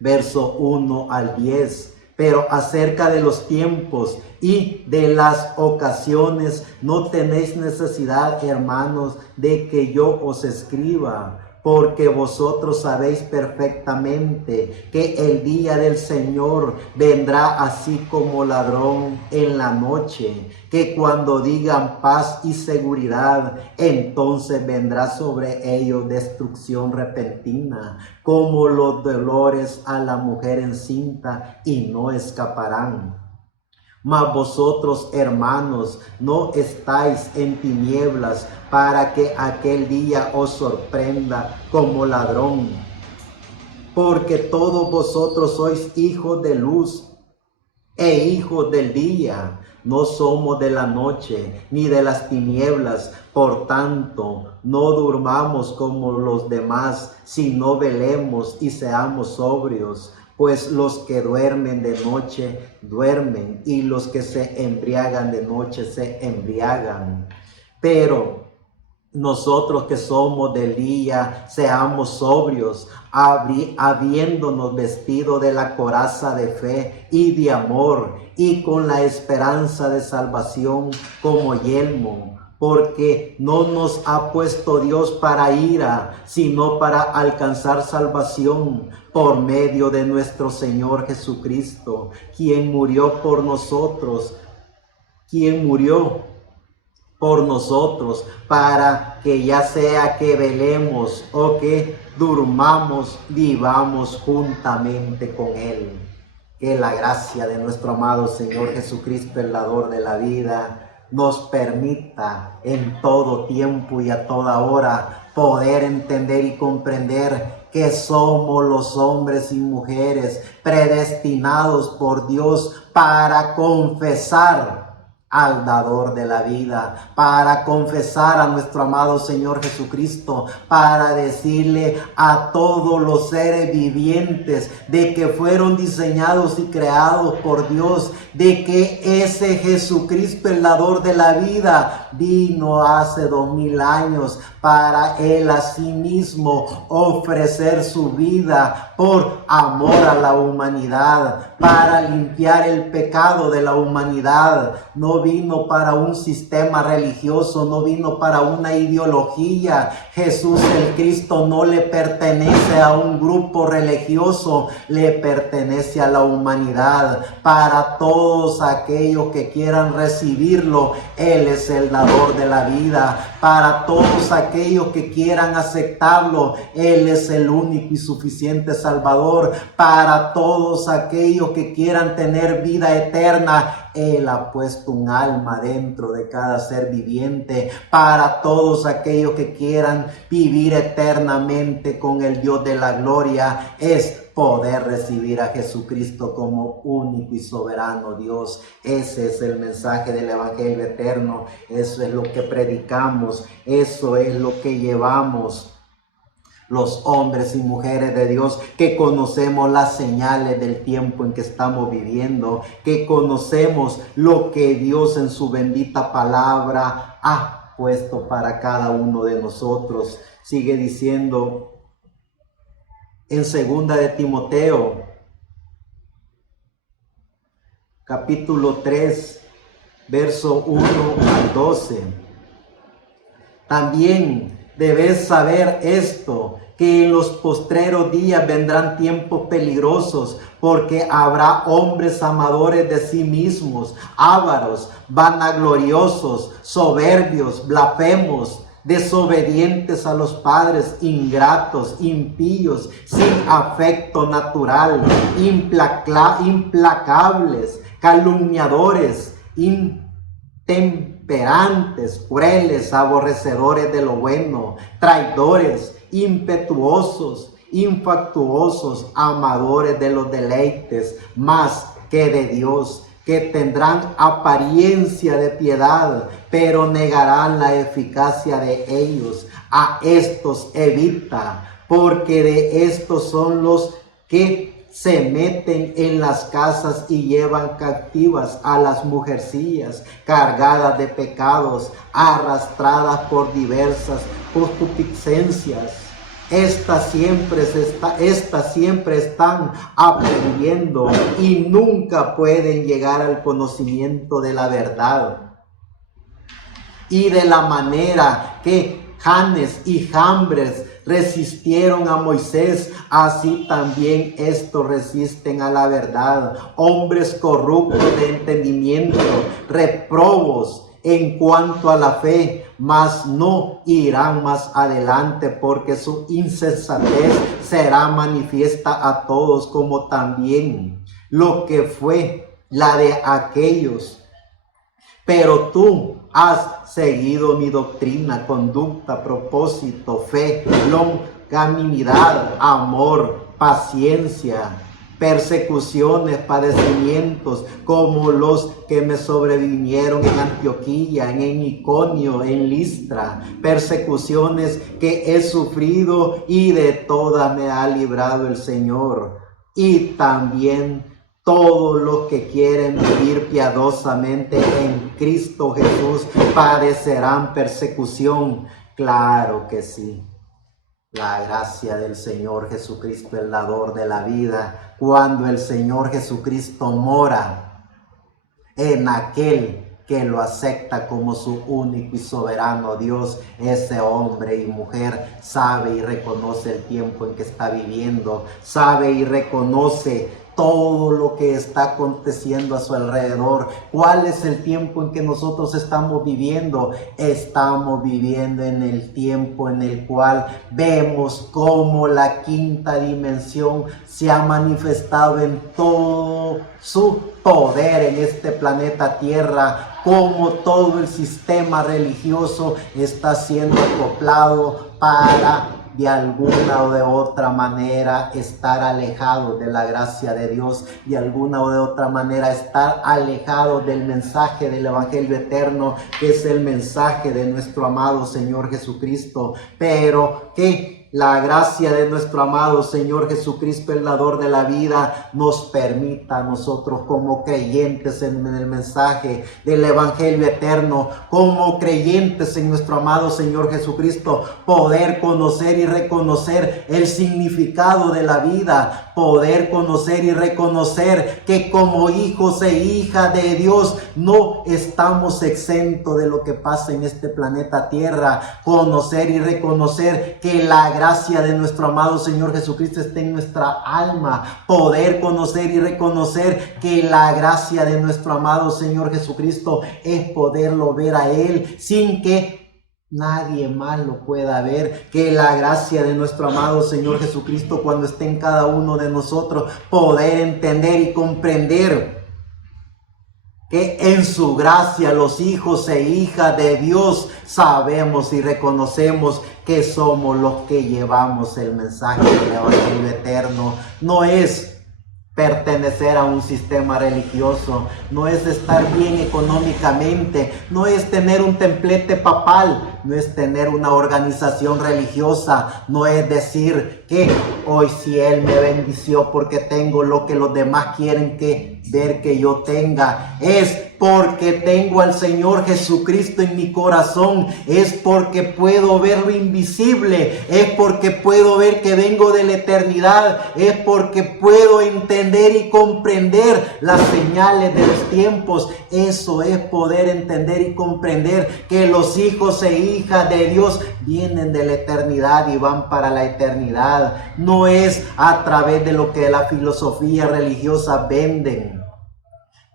verso 1 al 10. Pero acerca de los tiempos y de las ocasiones no tenéis necesidad, hermanos, de que yo os escriba, porque vosotros sabéis perfectamente que el día del Señor vendrá así como ladrón en la noche, que cuando digan paz y seguridad, entonces vendrá sobre ellos destrucción repentina, como los dolores a la mujer encinta, y no escaparán. Mas vosotros, hermanos, no estáis en tinieblas para que aquel día os sorprenda como ladrón. Porque todos vosotros sois hijos de luz e hijos del día. No somos de la noche ni de las tinieblas. Por tanto, no durmamos como los demás, sino velemos y seamos sobrios. Pues los que duermen de noche, duermen, y los que se embriagan de noche, se embriagan. Pero nosotros que somos del día, seamos sobrios, habiéndonos vestido de la coraza de fe y de amor, y con la esperanza de salvación como yelmo. Porque no nos ha puesto Dios para ira, sino para alcanzar salvación por medio de nuestro Señor Jesucristo, quien murió por nosotros, para que ya sea que velemos o que durmamos, vivamos juntamente con Él. Que la gracia de nuestro amado Señor Jesucristo, el dador de la vida, nos permita en todo tiempo y a toda hora poder entender y comprender que somos los hombres y mujeres predestinados por Dios para confesar al dador de la vida, para confesar a nuestro amado Señor Jesucristo, para decirle a todos los seres vivientes de que fueron diseñados y creados por Dios, de que ese Jesucristo, el dador de la vida, vino hace 2000 años para Él a sí mismo ofrecer su vida por amor a la humanidad, para limpiar el pecado de la humanidad. No vino para un sistema religioso, no vino para una ideología. Jesús el Cristo no le pertenece a un grupo religioso, le pertenece a la humanidad. Para todos aquellos que quieran recibirlo, Él es el dador de la vida. Para todos aquellos que quieran aceptarlo, Él es el único y suficiente Salvador. Para todos aquellos que quieran tener vida eterna, Él ha puesto un alma dentro de cada ser viviente. Para todos aquellos que quieran vivir eternamente con el Dios de la gloria, es poder recibir a Jesucristo como único y soberano Dios. Ese es el mensaje del Evangelio eterno. Eso es lo que predicamos. Eso es lo que llevamos los hombres y mujeres de Dios, que conocemos las señales del tiempo en que estamos viviendo, que conocemos lo que Dios en su bendita palabra ha puesto para cada uno de nosotros. Sigue diciendo en 2 de Timoteo, capítulo 3, verso 1 al 12. También debes saber esto, que en los postreros días vendrán tiempos peligrosos, porque habrá hombres amadores de sí mismos, ávaros, vanagloriosos, soberbios, blasfemos, desobedientes a los padres, ingratos, impíos, sin afecto natural, implacables, calumniadores, intemperantes, crueles, aborrecedores de lo bueno, traidores, impetuosos, infatuosos, amadores de los deleites más que de Dios, que tendrán apariencia de piedad, pero negarán la eficacia de ellos. A estos evita, porque de estos son los que se meten en las casas y llevan captivas a las mujercillas, cargadas de pecados, arrastradas por diversas concupiscencias, Estas siempre están aprendiendo y nunca pueden llegar al conocimiento de la verdad. Y de la manera que Janes y Jambres resistieron a Moisés, así también estos resisten a la verdad. Hombres corruptos de entendimiento, reprobos en cuanto a la fe, mas no irán más adelante, porque su insensatez será manifiesta a todos, como también lo que fue la de aquellos. Pero tú has seguido mi doctrina, conducta, propósito, fe, longanimidad, amor, paciencia, persecuciones, padecimientos, como los que me sobrevinieron en Antioquía, en Iconio, en Listra, persecuciones que he sufrido, y de todas me ha librado el Señor. Y también todos los que quieren vivir piadosamente en Cristo Jesús padecerán persecución. Claro que sí. La gracia del Señor Jesucristo, el dador de la vida, cuando el Señor Jesucristo mora en aquel que lo acepta como su único y soberano Dios, ese hombre y mujer sabe y reconoce el tiempo en que está viviendo, sabe y reconoce todo lo que está aconteciendo a su alrededor. ¿Cuál es el tiempo en que nosotros estamos viviendo? Estamos viviendo en el tiempo en el cual vemos cómo la quinta dimensión se ha manifestado en todo su poder en este planeta Tierra, cómo todo el sistema religioso está siendo acoplado para de alguna o de otra manera estar alejado de la gracia de Dios, de alguna o de otra manera estar alejado del mensaje del Evangelio eterno, que es el mensaje de nuestro amado Señor Jesucristo. Pero que la gracia de nuestro amado Señor Jesucristo, el dador de la vida, nos permita a nosotros como creyentes en el mensaje del Evangelio eterno, como creyentes en nuestro amado Señor Jesucristo, poder conocer y reconocer el significado de la vida, poder conocer y reconocer que como hijos e hijas de Dios no estamos exentos de lo que pasa en este planeta Tierra, conocer y reconocer que la gracia de nuestro amado Señor Jesucristo está en nuestra alma, poder conocer y reconocer que la gracia de nuestro amado Señor Jesucristo es poderlo ver a Él sin que nadie más lo pueda ver, que la gracia de nuestro amado Señor Jesucristo, cuando esté en cada uno de nosotros, poder entender y comprender que en su gracia los hijos e hijas de Dios sabemos y reconocemos que somos los que llevamos el mensaje del Evangelio eterno. No es pertenecer a un sistema religioso, no es estar bien económicamente, no es tener un templete papal, no es tener una organización religiosa, no es decir que hoy si Él me bendició porque tengo lo que los demás quieren ver que yo tenga. Es porque tengo al Señor Jesucristo en mi corazón, es porque puedo ver lo invisible, es porque puedo ver que vengo de la eternidad, es porque puedo entender y comprender las señales de los tiempos. Eso es poder entender y comprender que los hijos e hijas de Dios vienen de la eternidad y van para la eternidad. No es a través de lo que la filosofía religiosa venden.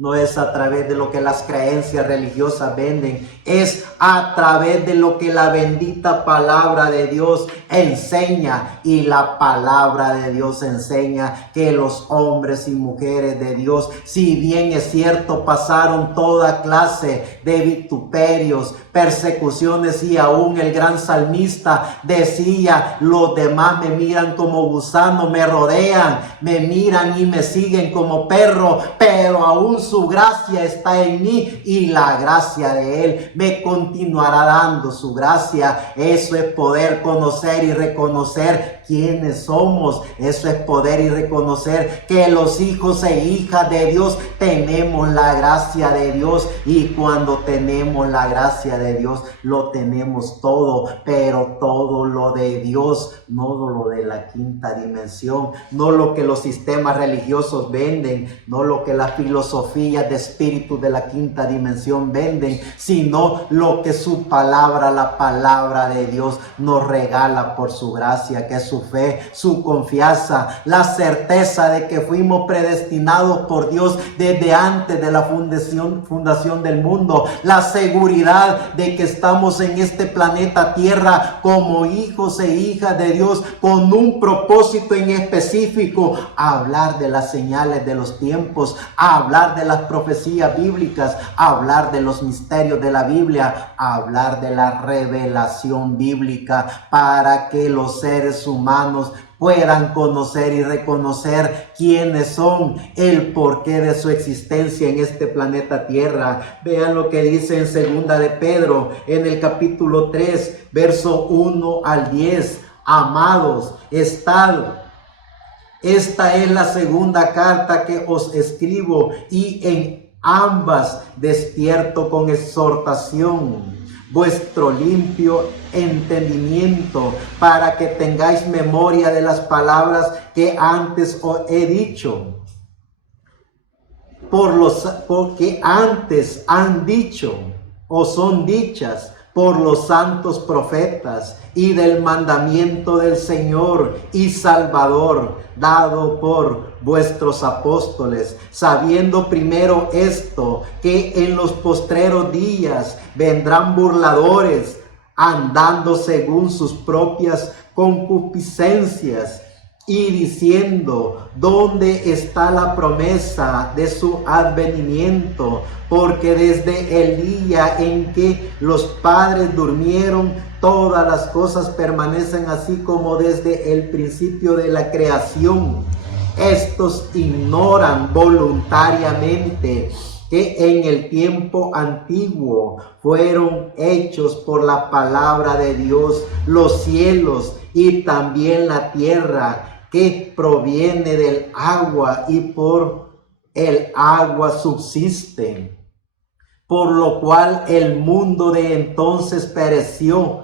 No es a través de lo que las creencias religiosas venden, es a través de lo que la bendita palabra de Dios enseña. Y la palabra de Dios enseña que los hombres y mujeres de Dios, si bien es cierto, pasaron toda clase de vituperios, persecuciones, y aún el gran salmista decía: los demás me miran como gusano, me rodean, me miran y me siguen como perro, pero aún su gracia está en mí y la gracia de Él me continuará dando su gracia. Eso es poder conocer y reconocer quiénes somos. Eso es poder y reconocer que los hijos e hijas de Dios tenemos la gracia de Dios, y cuando tenemos la gracia de Dios lo tenemos todo, pero todo lo de Dios, no lo de la quinta dimensión, no lo que los sistemas religiosos venden, no lo que las filosofías de espíritu de la quinta dimensión venden, sino lo que su palabra, la palabra de Dios nos regala por su gracia, que es su fe, su confianza, la certeza de que fuimos predestinados por Dios desde antes de la fundación del mundo, la seguridad de que estamos en este planeta Tierra como hijos e hijas de Dios con un propósito en específico: hablar de las señales de los tiempos, hablar de las profecías bíblicas, hablar de los misterios de la Biblia, hablar de la revelación bíblica, para que los seres humanos puedan conocer y reconocer quiénes son, el porqué de su existencia en este planeta Tierra. Vean lo que dice en segunda de Pedro, en el capítulo 3, verso 1 al 10. Amados, esta es la segunda carta que os escribo, y en ambas despierto con exhortación vuestro limpio entendimiento, para que tengáis memoria de las palabras que antes os he dicho, porque antes han dicho o son dichas por los santos profetas, y del mandamiento del Señor y Salvador dado por vuestros apóstoles, sabiendo primero esto, que en los postreros días vendrán burladores, andando según sus propias concupiscencias, y diciendo: ¿dónde está la promesa de su advenimiento? Porque desde el día en que los padres durmieron, todas las cosas permanecen así como desde el principio de la creación. Estos ignoran voluntariamente que en el tiempo antiguo fueron hechos por la palabra de Dios los cielos y también la tierra, que proviene del agua y por el agua subsisten, por lo cual el mundo de entonces pereció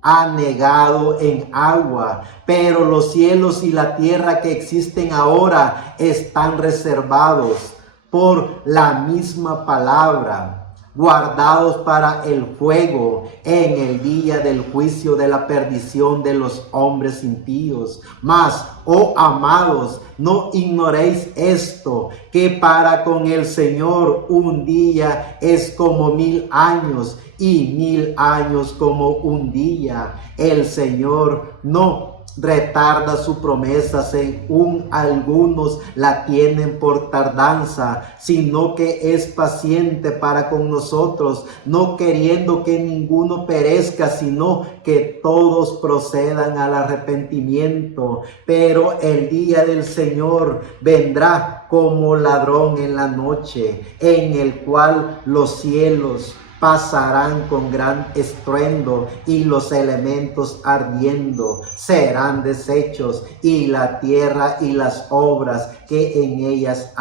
anegado en agua, pero los cielos y la tierra que existen ahora están reservados por la misma palabra, guardados para el fuego en el día del juicio de la perdición de los hombres impíos. Mas, oh amados, no ignoréis esto, que para con el Señor un día es como 1000 años, y 1000 años como un día. El Señor no retarda su promesa, según algunos la tienen por tardanza, sino que es paciente para con nosotros, no queriendo que ninguno perezca, sino que todos procedan al arrepentimiento. Pero el día del Señor vendrá como ladrón en la noche, en el cual los cielos pasarán con gran estruendo, y los elementos ardiendo serán deshechos, y la tierra y las obras que en ellas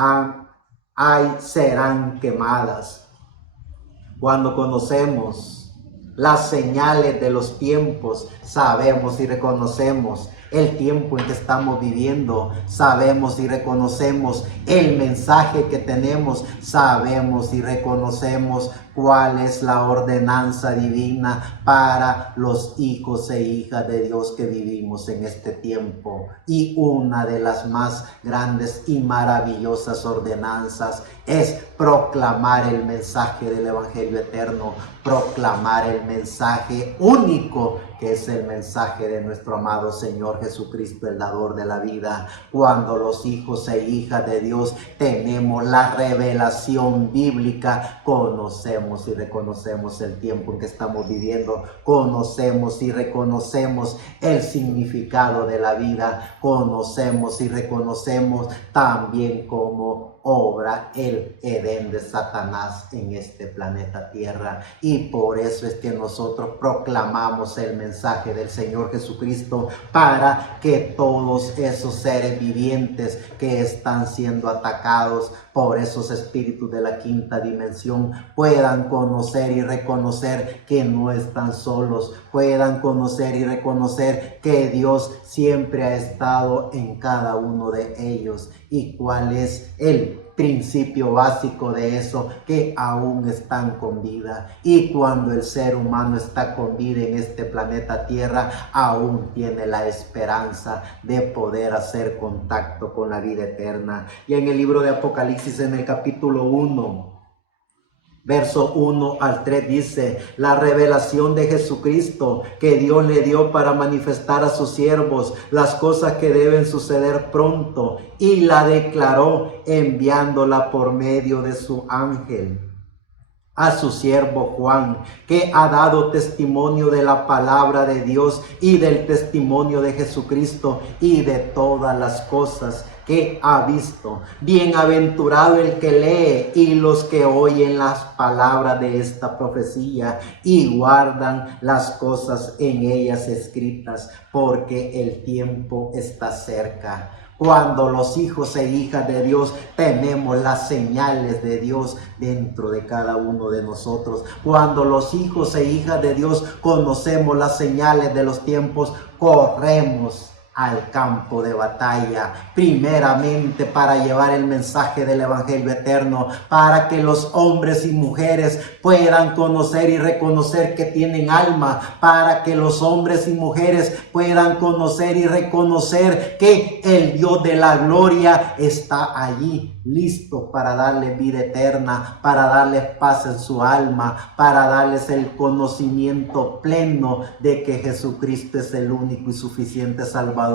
hay serán quemadas. Cuando conocemos las señales de los tiempos, sabemos y reconocemos el tiempo en que estamos viviendo, sabemos y reconocemos el mensaje que tenemos, sabemos y reconocemos cuál es la ordenanza divina para los hijos e hijas de Dios que vivimos en este tiempo. Y una de las más grandes y maravillosas ordenanzas es proclamar el mensaje del Evangelio eterno, proclamar el mensaje único, que es el mensaje de nuestro amado Señor Jesucristo, el dador de la vida. Cuando los hijos e hijas de Dios tenemos la revelación bíblica, conocemos y reconocemos el tiempo en que estamos viviendo, conocemos y reconocemos el significado de la vida, conocemos y reconocemos también cómo obra el Edén de Satanás en este planeta Tierra, y y por eso es que nosotros proclamamos el mensaje del Señor Jesucristo, para que todos esos seres vivientes que están siendo atacados por esos espíritus de la quinta dimensión puedan conocer y reconocer que no están solos, puedan conocer y reconocer que Dios siempre ha estado en cada uno de ellos. ¿Y cuál es el principio básico de eso? Que aún están con vida, y cuando el ser humano está con vida en este planeta Tierra, aún tiene la esperanza de poder hacer contacto con la vida eterna. Y en el libro de Apocalipsis, en el capítulo 1, verso 1 al 3 dice: la revelación de Jesucristo que Dios le dio para manifestar a sus siervos las cosas que deben suceder pronto, y la declaró enviándola por medio de su ángel a su siervo Juan, que ha dado testimonio de la palabra de Dios y del testimonio de Jesucristo y de todas las cosas que ha visto. Bienaventurado el que lee y los que oyen las palabras de esta profecía y guardan las cosas en ellas escritas, porque el tiempo está cerca. Cuando los hijos e hijas de Dios tenemos las señales de Dios dentro de cada uno de nosotros, cuando los hijos e hijas de Dios conocemos las señales de los tiempos, corremos al campo de batalla, primeramente para llevar el mensaje del Evangelio eterno, para que los hombres y mujeres puedan conocer y reconocer que tienen alma, para que los hombres y mujeres puedan conocer y reconocer que el Dios de la gloria está allí, listo para darles vida eterna, para darles paz en su alma, para darles el conocimiento pleno de que Jesucristo es el único y suficiente Salvador,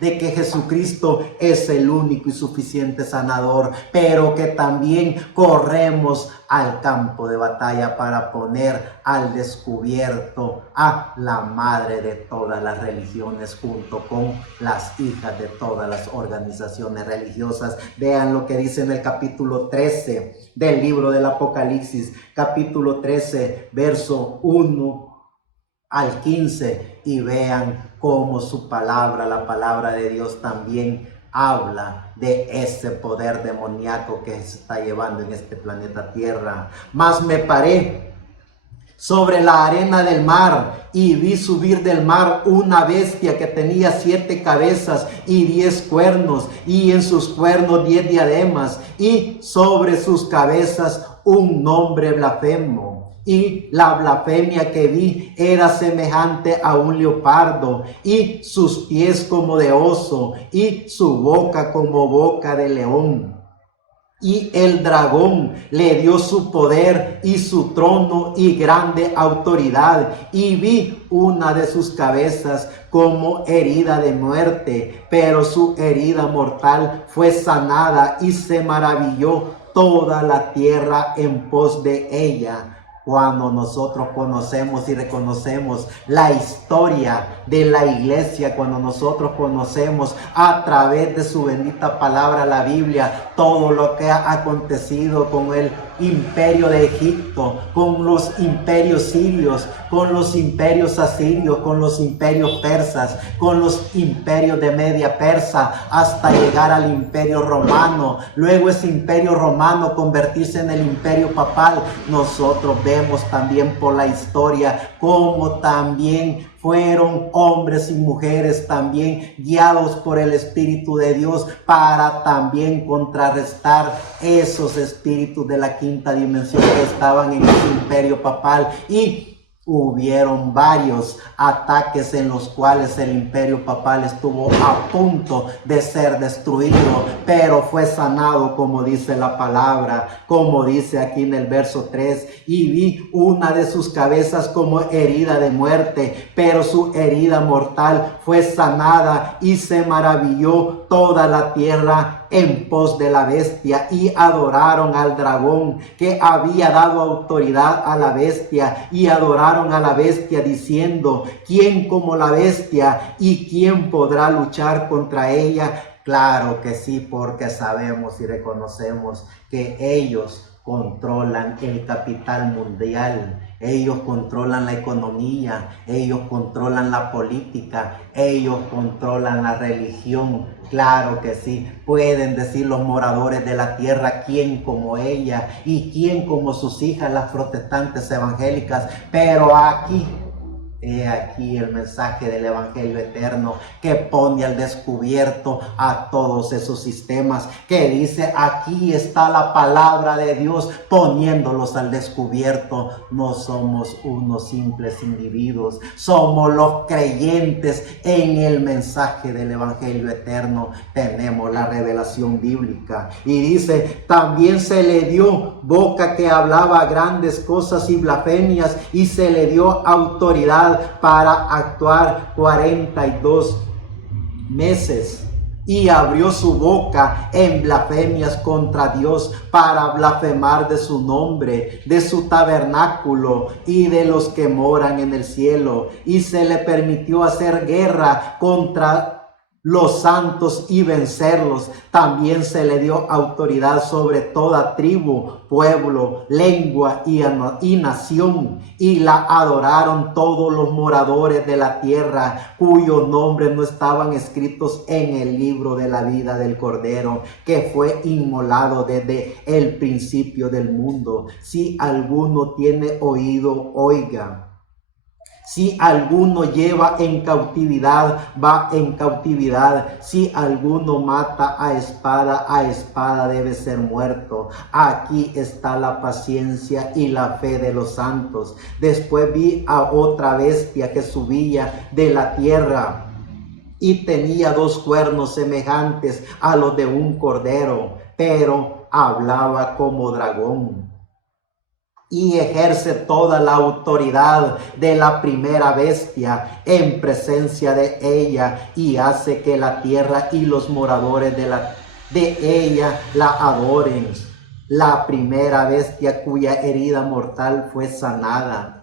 de que Jesucristo es el único y suficiente sanador, pero que también corremos al campo de batalla para poner al descubierto a la madre de todas las religiones, junto con las hijas de todas las organizaciones religiosas. Vean lo que dice en el capítulo 13 del libro del Apocalipsis, capítulo 13, verso 1 al 15, y vean cómo su palabra, la palabra de Dios, también habla de ese poder demoníaco que se está llevando en este planeta Tierra. Mas me paré sobre la arena del mar y vi subir del mar una bestia que tenía 7 cabezas y 10 cuernos, y en sus cuernos 10 diademas, y sobre sus cabezas un nombre blasfemo. Y la blasfemia que vi era semejante a un leopardo, y sus pies como de oso, y su boca como boca de león. Y el dragón le dio su poder y su trono y grande autoridad. Y vi una de sus cabezas como herida de muerte, pero su herida mortal fue sanada, y se maravilló toda la tierra en pos de ella. Cuando nosotros conocemos y reconocemos la historia de la iglesia, cuando nosotros conocemos a través de su bendita palabra, la Biblia, todo lo que ha acontecido con el imperio de Egipto, con los imperios sirios, con los imperios asirios, con los imperios persas, con los imperios de Media Persa, hasta llegar al imperio romano, luego ese imperio romano convertirse en el imperio papal. Nosotros vemos también por la historia cómo también fueron hombres y mujeres también guiados por el Espíritu de Dios para también contrarrestar esos espíritus de la quinta dimensión que estaban en el imperio papal. Y hubieron varios ataques en los cuales el imperio papal estuvo a punto de ser destruido, pero fue sanado, como dice la palabra, como dice aquí en el verso 3, y vi una de sus cabezas como herida de muerte, pero su herida mortal fue sanada, y se maravilló toda la tierra en pos de la bestia, y adoraron al dragón que había dado autoridad a la bestia, y adoraron a la bestia diciendo: ¿quién como la bestia, y quién podrá luchar contra ella? Claro que sí, porque sabemos y reconocemos que ellos controlan el capital mundial. ellos controlan la economía, ellos controlan la política, ellos controlan la religión. Claro que sí, pueden decir los moradores de la tierra, ¿quién como ella y quién como sus hijas, las protestantes evangélicas? Pero aquí, he aquí el mensaje del Evangelio eterno que pone al descubierto a todos esos sistemas, que dice, aquí está la palabra de Dios poniéndolos al descubierto. No somos unos simples individuos, somos los creyentes en el mensaje del Evangelio eterno. Tenemos la revelación bíblica y dice, también se le dio boca que hablaba grandes cosas y blasfemias, y se le dio autoridad para actuar 42 meses. Y abrió su boca en blasfemias contra Dios para blasfemar de su nombre, de su tabernáculo y de los que moran en el cielo. Y se le permitió hacer guerra contra los santos y vencerlos. También se le dio autoridad sobre toda tribu, pueblo, lengua y nación, y la adoraron todos los moradores de la tierra, cuyos nombres no estaban escritos en el libro de la vida del Cordero, que fue inmolado desde el principio del mundo. Si alguno tiene oído, oiga. Si alguno lleva en cautividad, va en cautividad. Si alguno mata a espada debe ser muerto. Aquí está la paciencia y la fe de los santos. Después vi a otra bestia que subía de la tierra y tenía 2 cuernos semejantes a los de un cordero, pero hablaba como dragón. Y ejerce toda la autoridad de la primera bestia en presencia de ella, y hace que la tierra y los moradores de ella la adoren. La primera bestia cuya herida mortal fue sanada.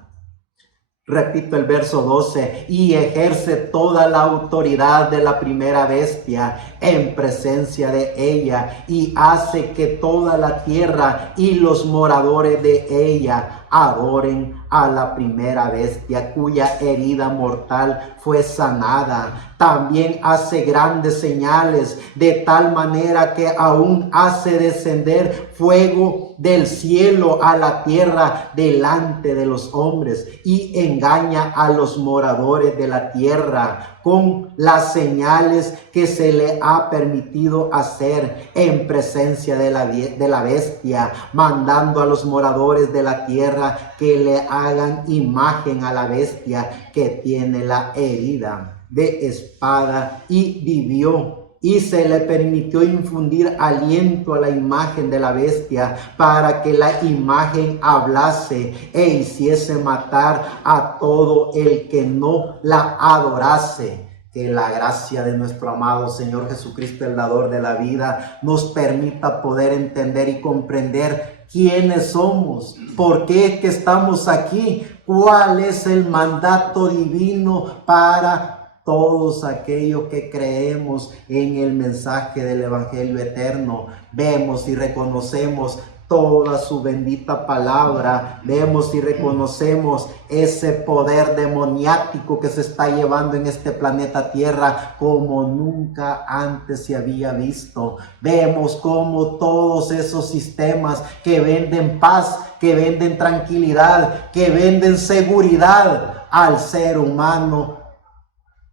Repito el verso 12, y ejerce toda la autoridad de la primera bestia en presencia de ella, y hace que toda la tierra y los moradores de ella adoren a la primera bestia cuya herida mortal fue sanada. También hace grandes señales, de tal manera que aún hace descender fuego del cielo a la tierra delante de los hombres, y engaña a los moradores de la tierra con las señales que se le ha permitido hacer en presencia de la bestia, mandando a los moradores de la tierra que le hagan imagen a la bestia que tiene la herida de espada, y vivió. Y se le permitió infundir aliento a la imagen de la bestia, para que la imagen hablase e hiciese matar a todo el que no la adorase. Que la gracia de nuestro amado Señor Jesucristo, el dador de la vida, nos permita poder entender y comprender quiénes somos, por qué es que estamos aquí, cuál es el mandato divino para todos aquellos que creemos en el mensaje del Evangelio eterno. Vemos y reconocemos toda su bendita palabra, vemos y reconocemos ese poder demoniático que se está llevando en este planeta Tierra como nunca antes se había visto. Vemos como todos esos sistemas que venden paz, que venden tranquilidad, que venden seguridad al ser humano,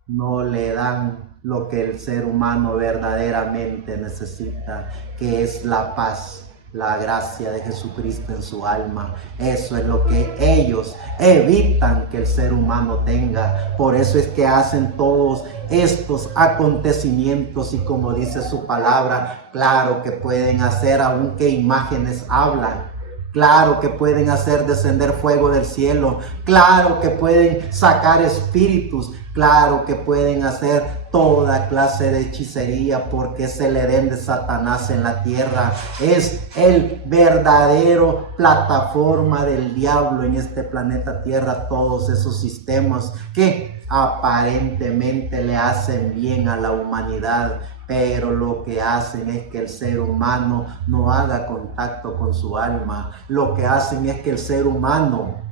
no le dan lo que el ser humano verdaderamente necesita, que es la paz, la gracia de Jesucristo en su alma. Eso es lo que ellos evitan que el ser humano tenga. Por eso es que hacen todos estos acontecimientos, y como dice su palabra, claro que pueden hacer, aunque imágenes hablan. Claro que pueden hacer descender fuego del cielo. Claro que pueden sacar espíritus. Claro que pueden hacer toda clase de hechicería, porque es el Edén de Satanás en la tierra. Es el verdadero plataforma del diablo en este planeta Tierra. Todos esos sistemas que aparentemente le hacen bien a la humanidad, pero lo que hacen es que el ser humano no haga contacto con su alma. Lo que hacen es que el ser humano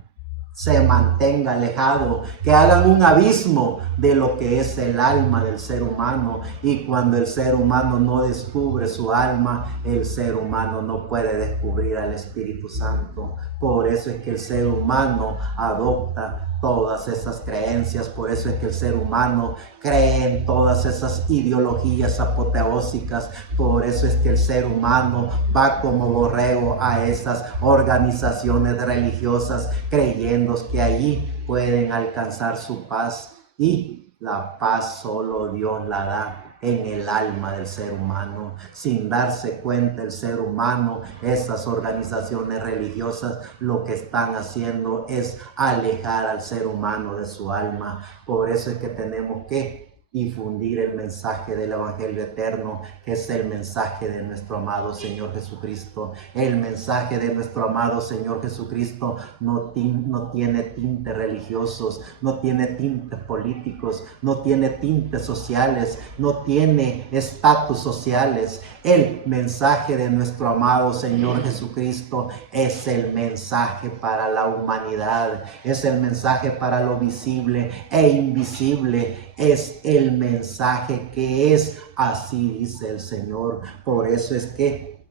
se mantenga alejado, que hagan un abismo de lo que es el alma del ser humano. Y cuando el ser humano no descubre su alma, el ser humano no puede descubrir al Espíritu Santo. Por eso es que el ser humano adopta todas esas creencias, por eso es que el ser humano cree en todas esas ideologías apoteósicas, por eso es que el ser humano va como borrego a esas organizaciones religiosas creyendo que allí pueden alcanzar su paz, y la paz solo Dios la da en el alma del ser humano. Sin darse cuenta el ser humano, esas organizaciones religiosas lo que están haciendo es alejar al ser humano de su alma. Por eso es que tenemos que difundir el mensaje del Evangelio eterno, que es el mensaje de nuestro amado Señor Jesucristo. El mensaje de nuestro amado Señor Jesucristo no tiene tintes religiosos, no tiene tintes políticos, no tiene tintes sociales, no tiene estatus sociales. El mensaje de nuestro amado Señor Jesucristo es el mensaje para la humanidad, es el mensaje para lo visible e invisible, es el mensaje que es, así dice el Señor. Por eso es que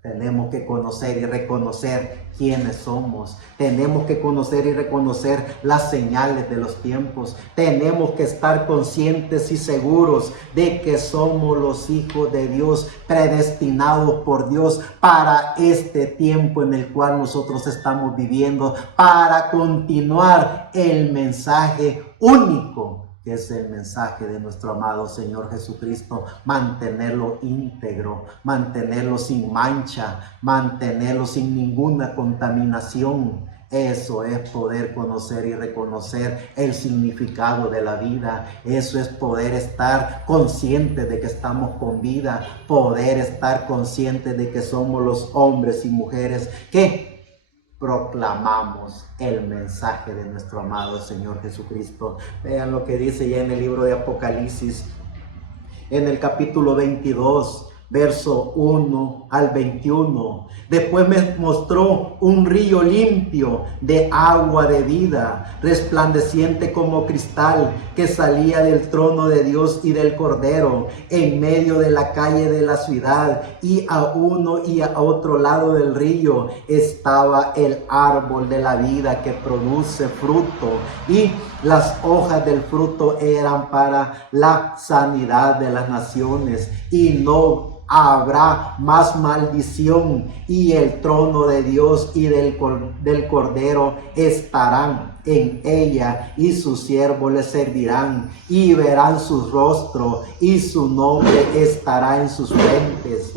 tenemos que conocer y reconocer quiénes somos. Tenemos que conocer y reconocer las señales de los tiempos. Tenemos que estar conscientes y seguros de que somos los hijos de Dios, predestinados por Dios para este tiempo en el cual nosotros estamos viviendo, para continuar el mensaje único, que es el mensaje de nuestro amado Señor Jesucristo. Mantenerlo íntegro, mantenerlo sin mancha, mantenerlo sin ninguna contaminación. Eso es poder conocer y reconocer el significado de la vida. Eso es poder estar conscientes de que estamos con vida, poder estar conscientes de que somos los hombres y mujeres que proclamamos el mensaje de nuestro amado Señor Jesucristo. Vean lo que dice ya en el libro de Apocalipsis, en el capítulo 22, verso 1 al 21. Después me mostró un río limpio de agua de vida, resplandeciente como cristal, que salía del trono de Dios y del Cordero, en medio de la calle de la ciudad, y a uno y a otro lado del río estaba el árbol de la vida, que produce fruto, y las hojas del fruto eran para la sanidad de las naciones, y no habrá más maldición, y el trono de Dios y del Cordero estarán en ella, y sus siervos le servirán, y verán su rostro, y su nombre estará en sus frentes.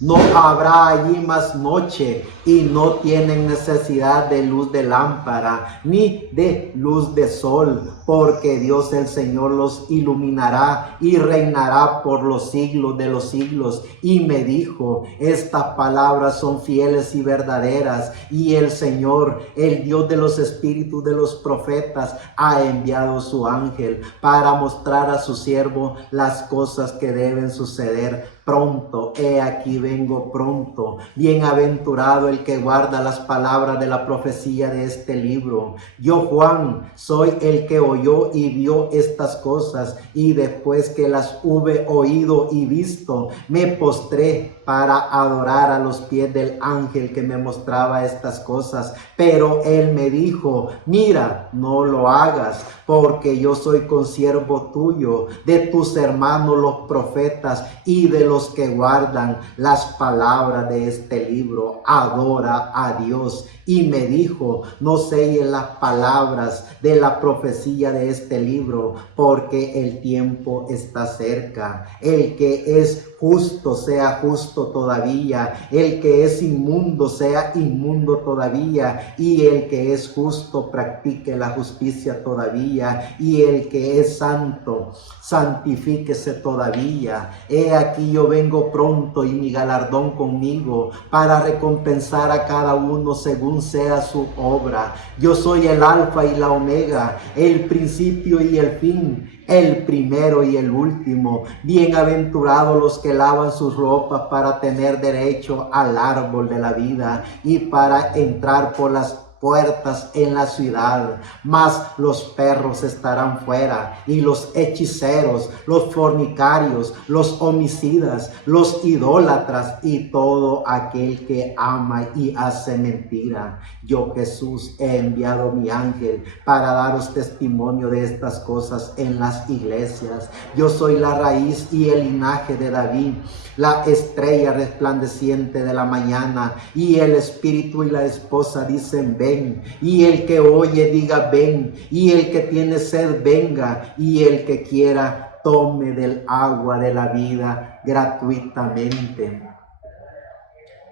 No habrá allí más noche, y no tienen necesidad de luz de lámpara, ni de luz de sol, porque Dios el Señor los iluminará y reinará por los siglos de los siglos. Y me dijo: estas palabras son fieles y verdaderas, y el Señor, el Dios de los espíritus de los profetas, ha enviado su ángel para mostrar a su siervo las cosas que deben suceder pronto. He aquí vengo pronto. Bienaventurado el que guarda las palabras de la profecía de este libro. Yo, Juan, soy el que oyó y vio estas cosas, y después que las hube oído y visto, me postré para adorar a los pies del ángel que me mostraba estas cosas. Pero él me dijo: mira, no lo hagas, porque yo soy consiervo tuyo, de tus hermanos los profetas y de los que guardan las palabras de este libro. Adora a Dios. Y me dijo: no selles las palabras de la profecía de este libro, porque el tiempo está cerca. El que es justo sea justo todavía, el que es inmundo sea inmundo todavía, y el que es justo practique la justicia todavía, y el que es santo santifíquese todavía. He aquí yo vengo pronto, y mi galardón conmigo, para recompensar a cada uno según sea su obra. Yo soy el alfa y la omega, el principio y el fin, el primero y el último. Bienaventurados los que lavan sus ropas para tener derecho al árbol de la vida y para entrar por las puertas en la ciudad, mas los perros estarán fuera, y los hechiceros, los fornicarios, los homicidas, los idólatras y todo aquel que ama y hace mentira. Yo, Jesús, he enviado mi ángel para daros testimonio de estas cosas en las iglesias. Yo soy la raíz y el linaje de David, la estrella resplandeciente de la mañana, y el espíritu y la esposa dicen ven, y el que oye diga ven, y el que tiene sed venga, y el que quiera tome del agua de la vida gratuitamente.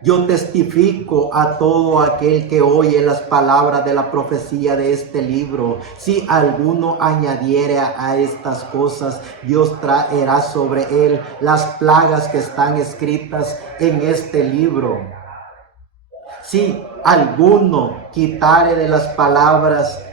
Yo testifico a todo aquel que oye las palabras de la profecía de este libro. Si alguno añadiere a estas cosas, Dios traerá sobre él las plagas que están escritas en este libro. Si alguno quitare de las palabras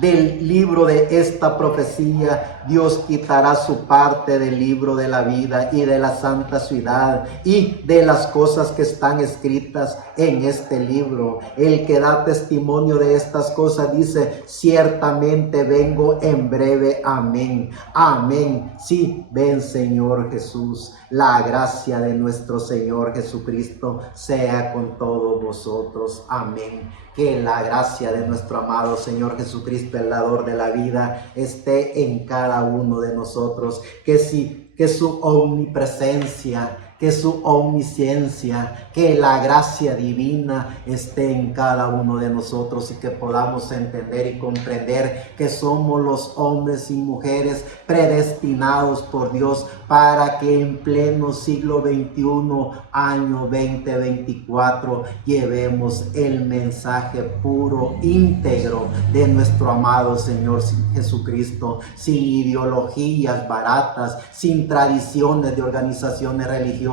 del libro de esta profecía, Dios quitará su parte del libro de la vida y de la santa ciudad y de las cosas que están escritas en este libro. El que da testimonio de estas cosas dice, ciertamente vengo en breve. Amén. Amén. Sí, ven Señor Jesús. La gracia de nuestro Señor Jesucristo sea con todos vosotros. Amén. Que la gracia de nuestro amado Señor Jesucristo, el dador de la vida, esté en cada uno de nosotros. Que su omnipresencia, que su omnisciencia, que la gracia divina esté en cada uno de nosotros y que podamos entender y comprender que somos los hombres y mujeres predestinados por Dios para que en pleno siglo XXI, año 2024, llevemos el mensaje puro, íntegro de nuestro amado Señor Jesucristo, sin ideologías baratas, sin tradiciones de organizaciones religiosas,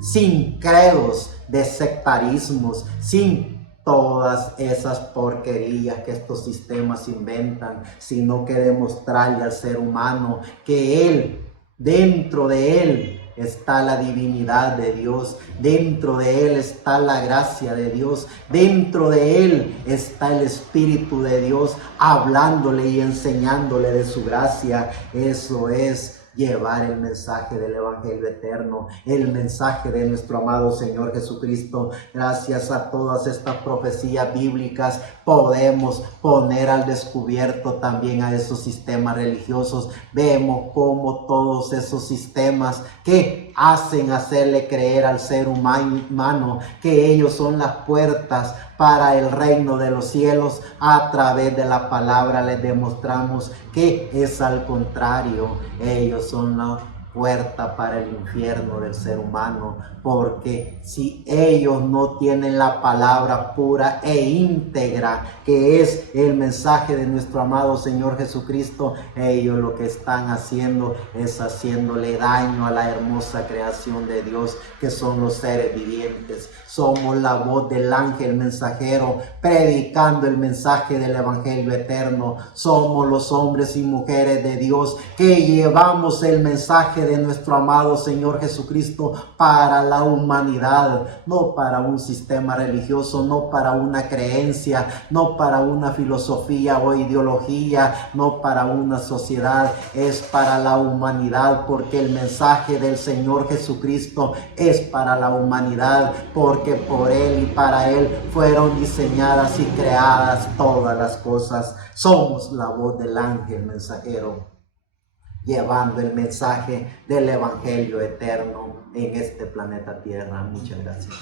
sin credos de sectarismos, sin todas esas porquerías que estos sistemas inventan, sino que demostrarle al ser humano que él, dentro de él, está la divinidad de Dios, dentro de él está la gracia de Dios, dentro de él está el Espíritu de Dios hablándole y enseñándole de su gracia. Eso es llevar el mensaje del Evangelio eterno, el mensaje de nuestro amado Señor Jesucristo. Gracias a todas estas profecías bíblicas podemos poner al descubierto también a esos sistemas religiosos. Vemos cómo todos esos sistemas que hacen hacerle creer al ser humano que ellos son las puertas para el reino de los cielos, a través de la palabra les demostramos que es al contrario. Ellos son la puerta para el infierno del ser humano, porque si ellos no tienen la palabra pura e íntegra, que es el mensaje de nuestro amado Señor Jesucristo, ellos lo que están haciendo es haciéndole daño a la hermosa creación de Dios, que son los seres vivientes. Somos la voz del ángel mensajero predicando el mensaje del Evangelio eterno. Somos los hombres y mujeres de Dios que llevamos el mensaje de nuestro amado Señor Jesucristo para la humanidad, no para un sistema religioso, no para una creencia, no para una filosofía o ideología, no para una sociedad, es para la humanidad, porque el mensaje del Señor Jesucristo es para la humanidad, porque por Él y para Él fueron diseñadas y creadas todas las cosas. Somos la voz del ángel mensajero, llevando el mensaje del Evangelio eterno en este planeta Tierra. Muchas gracias.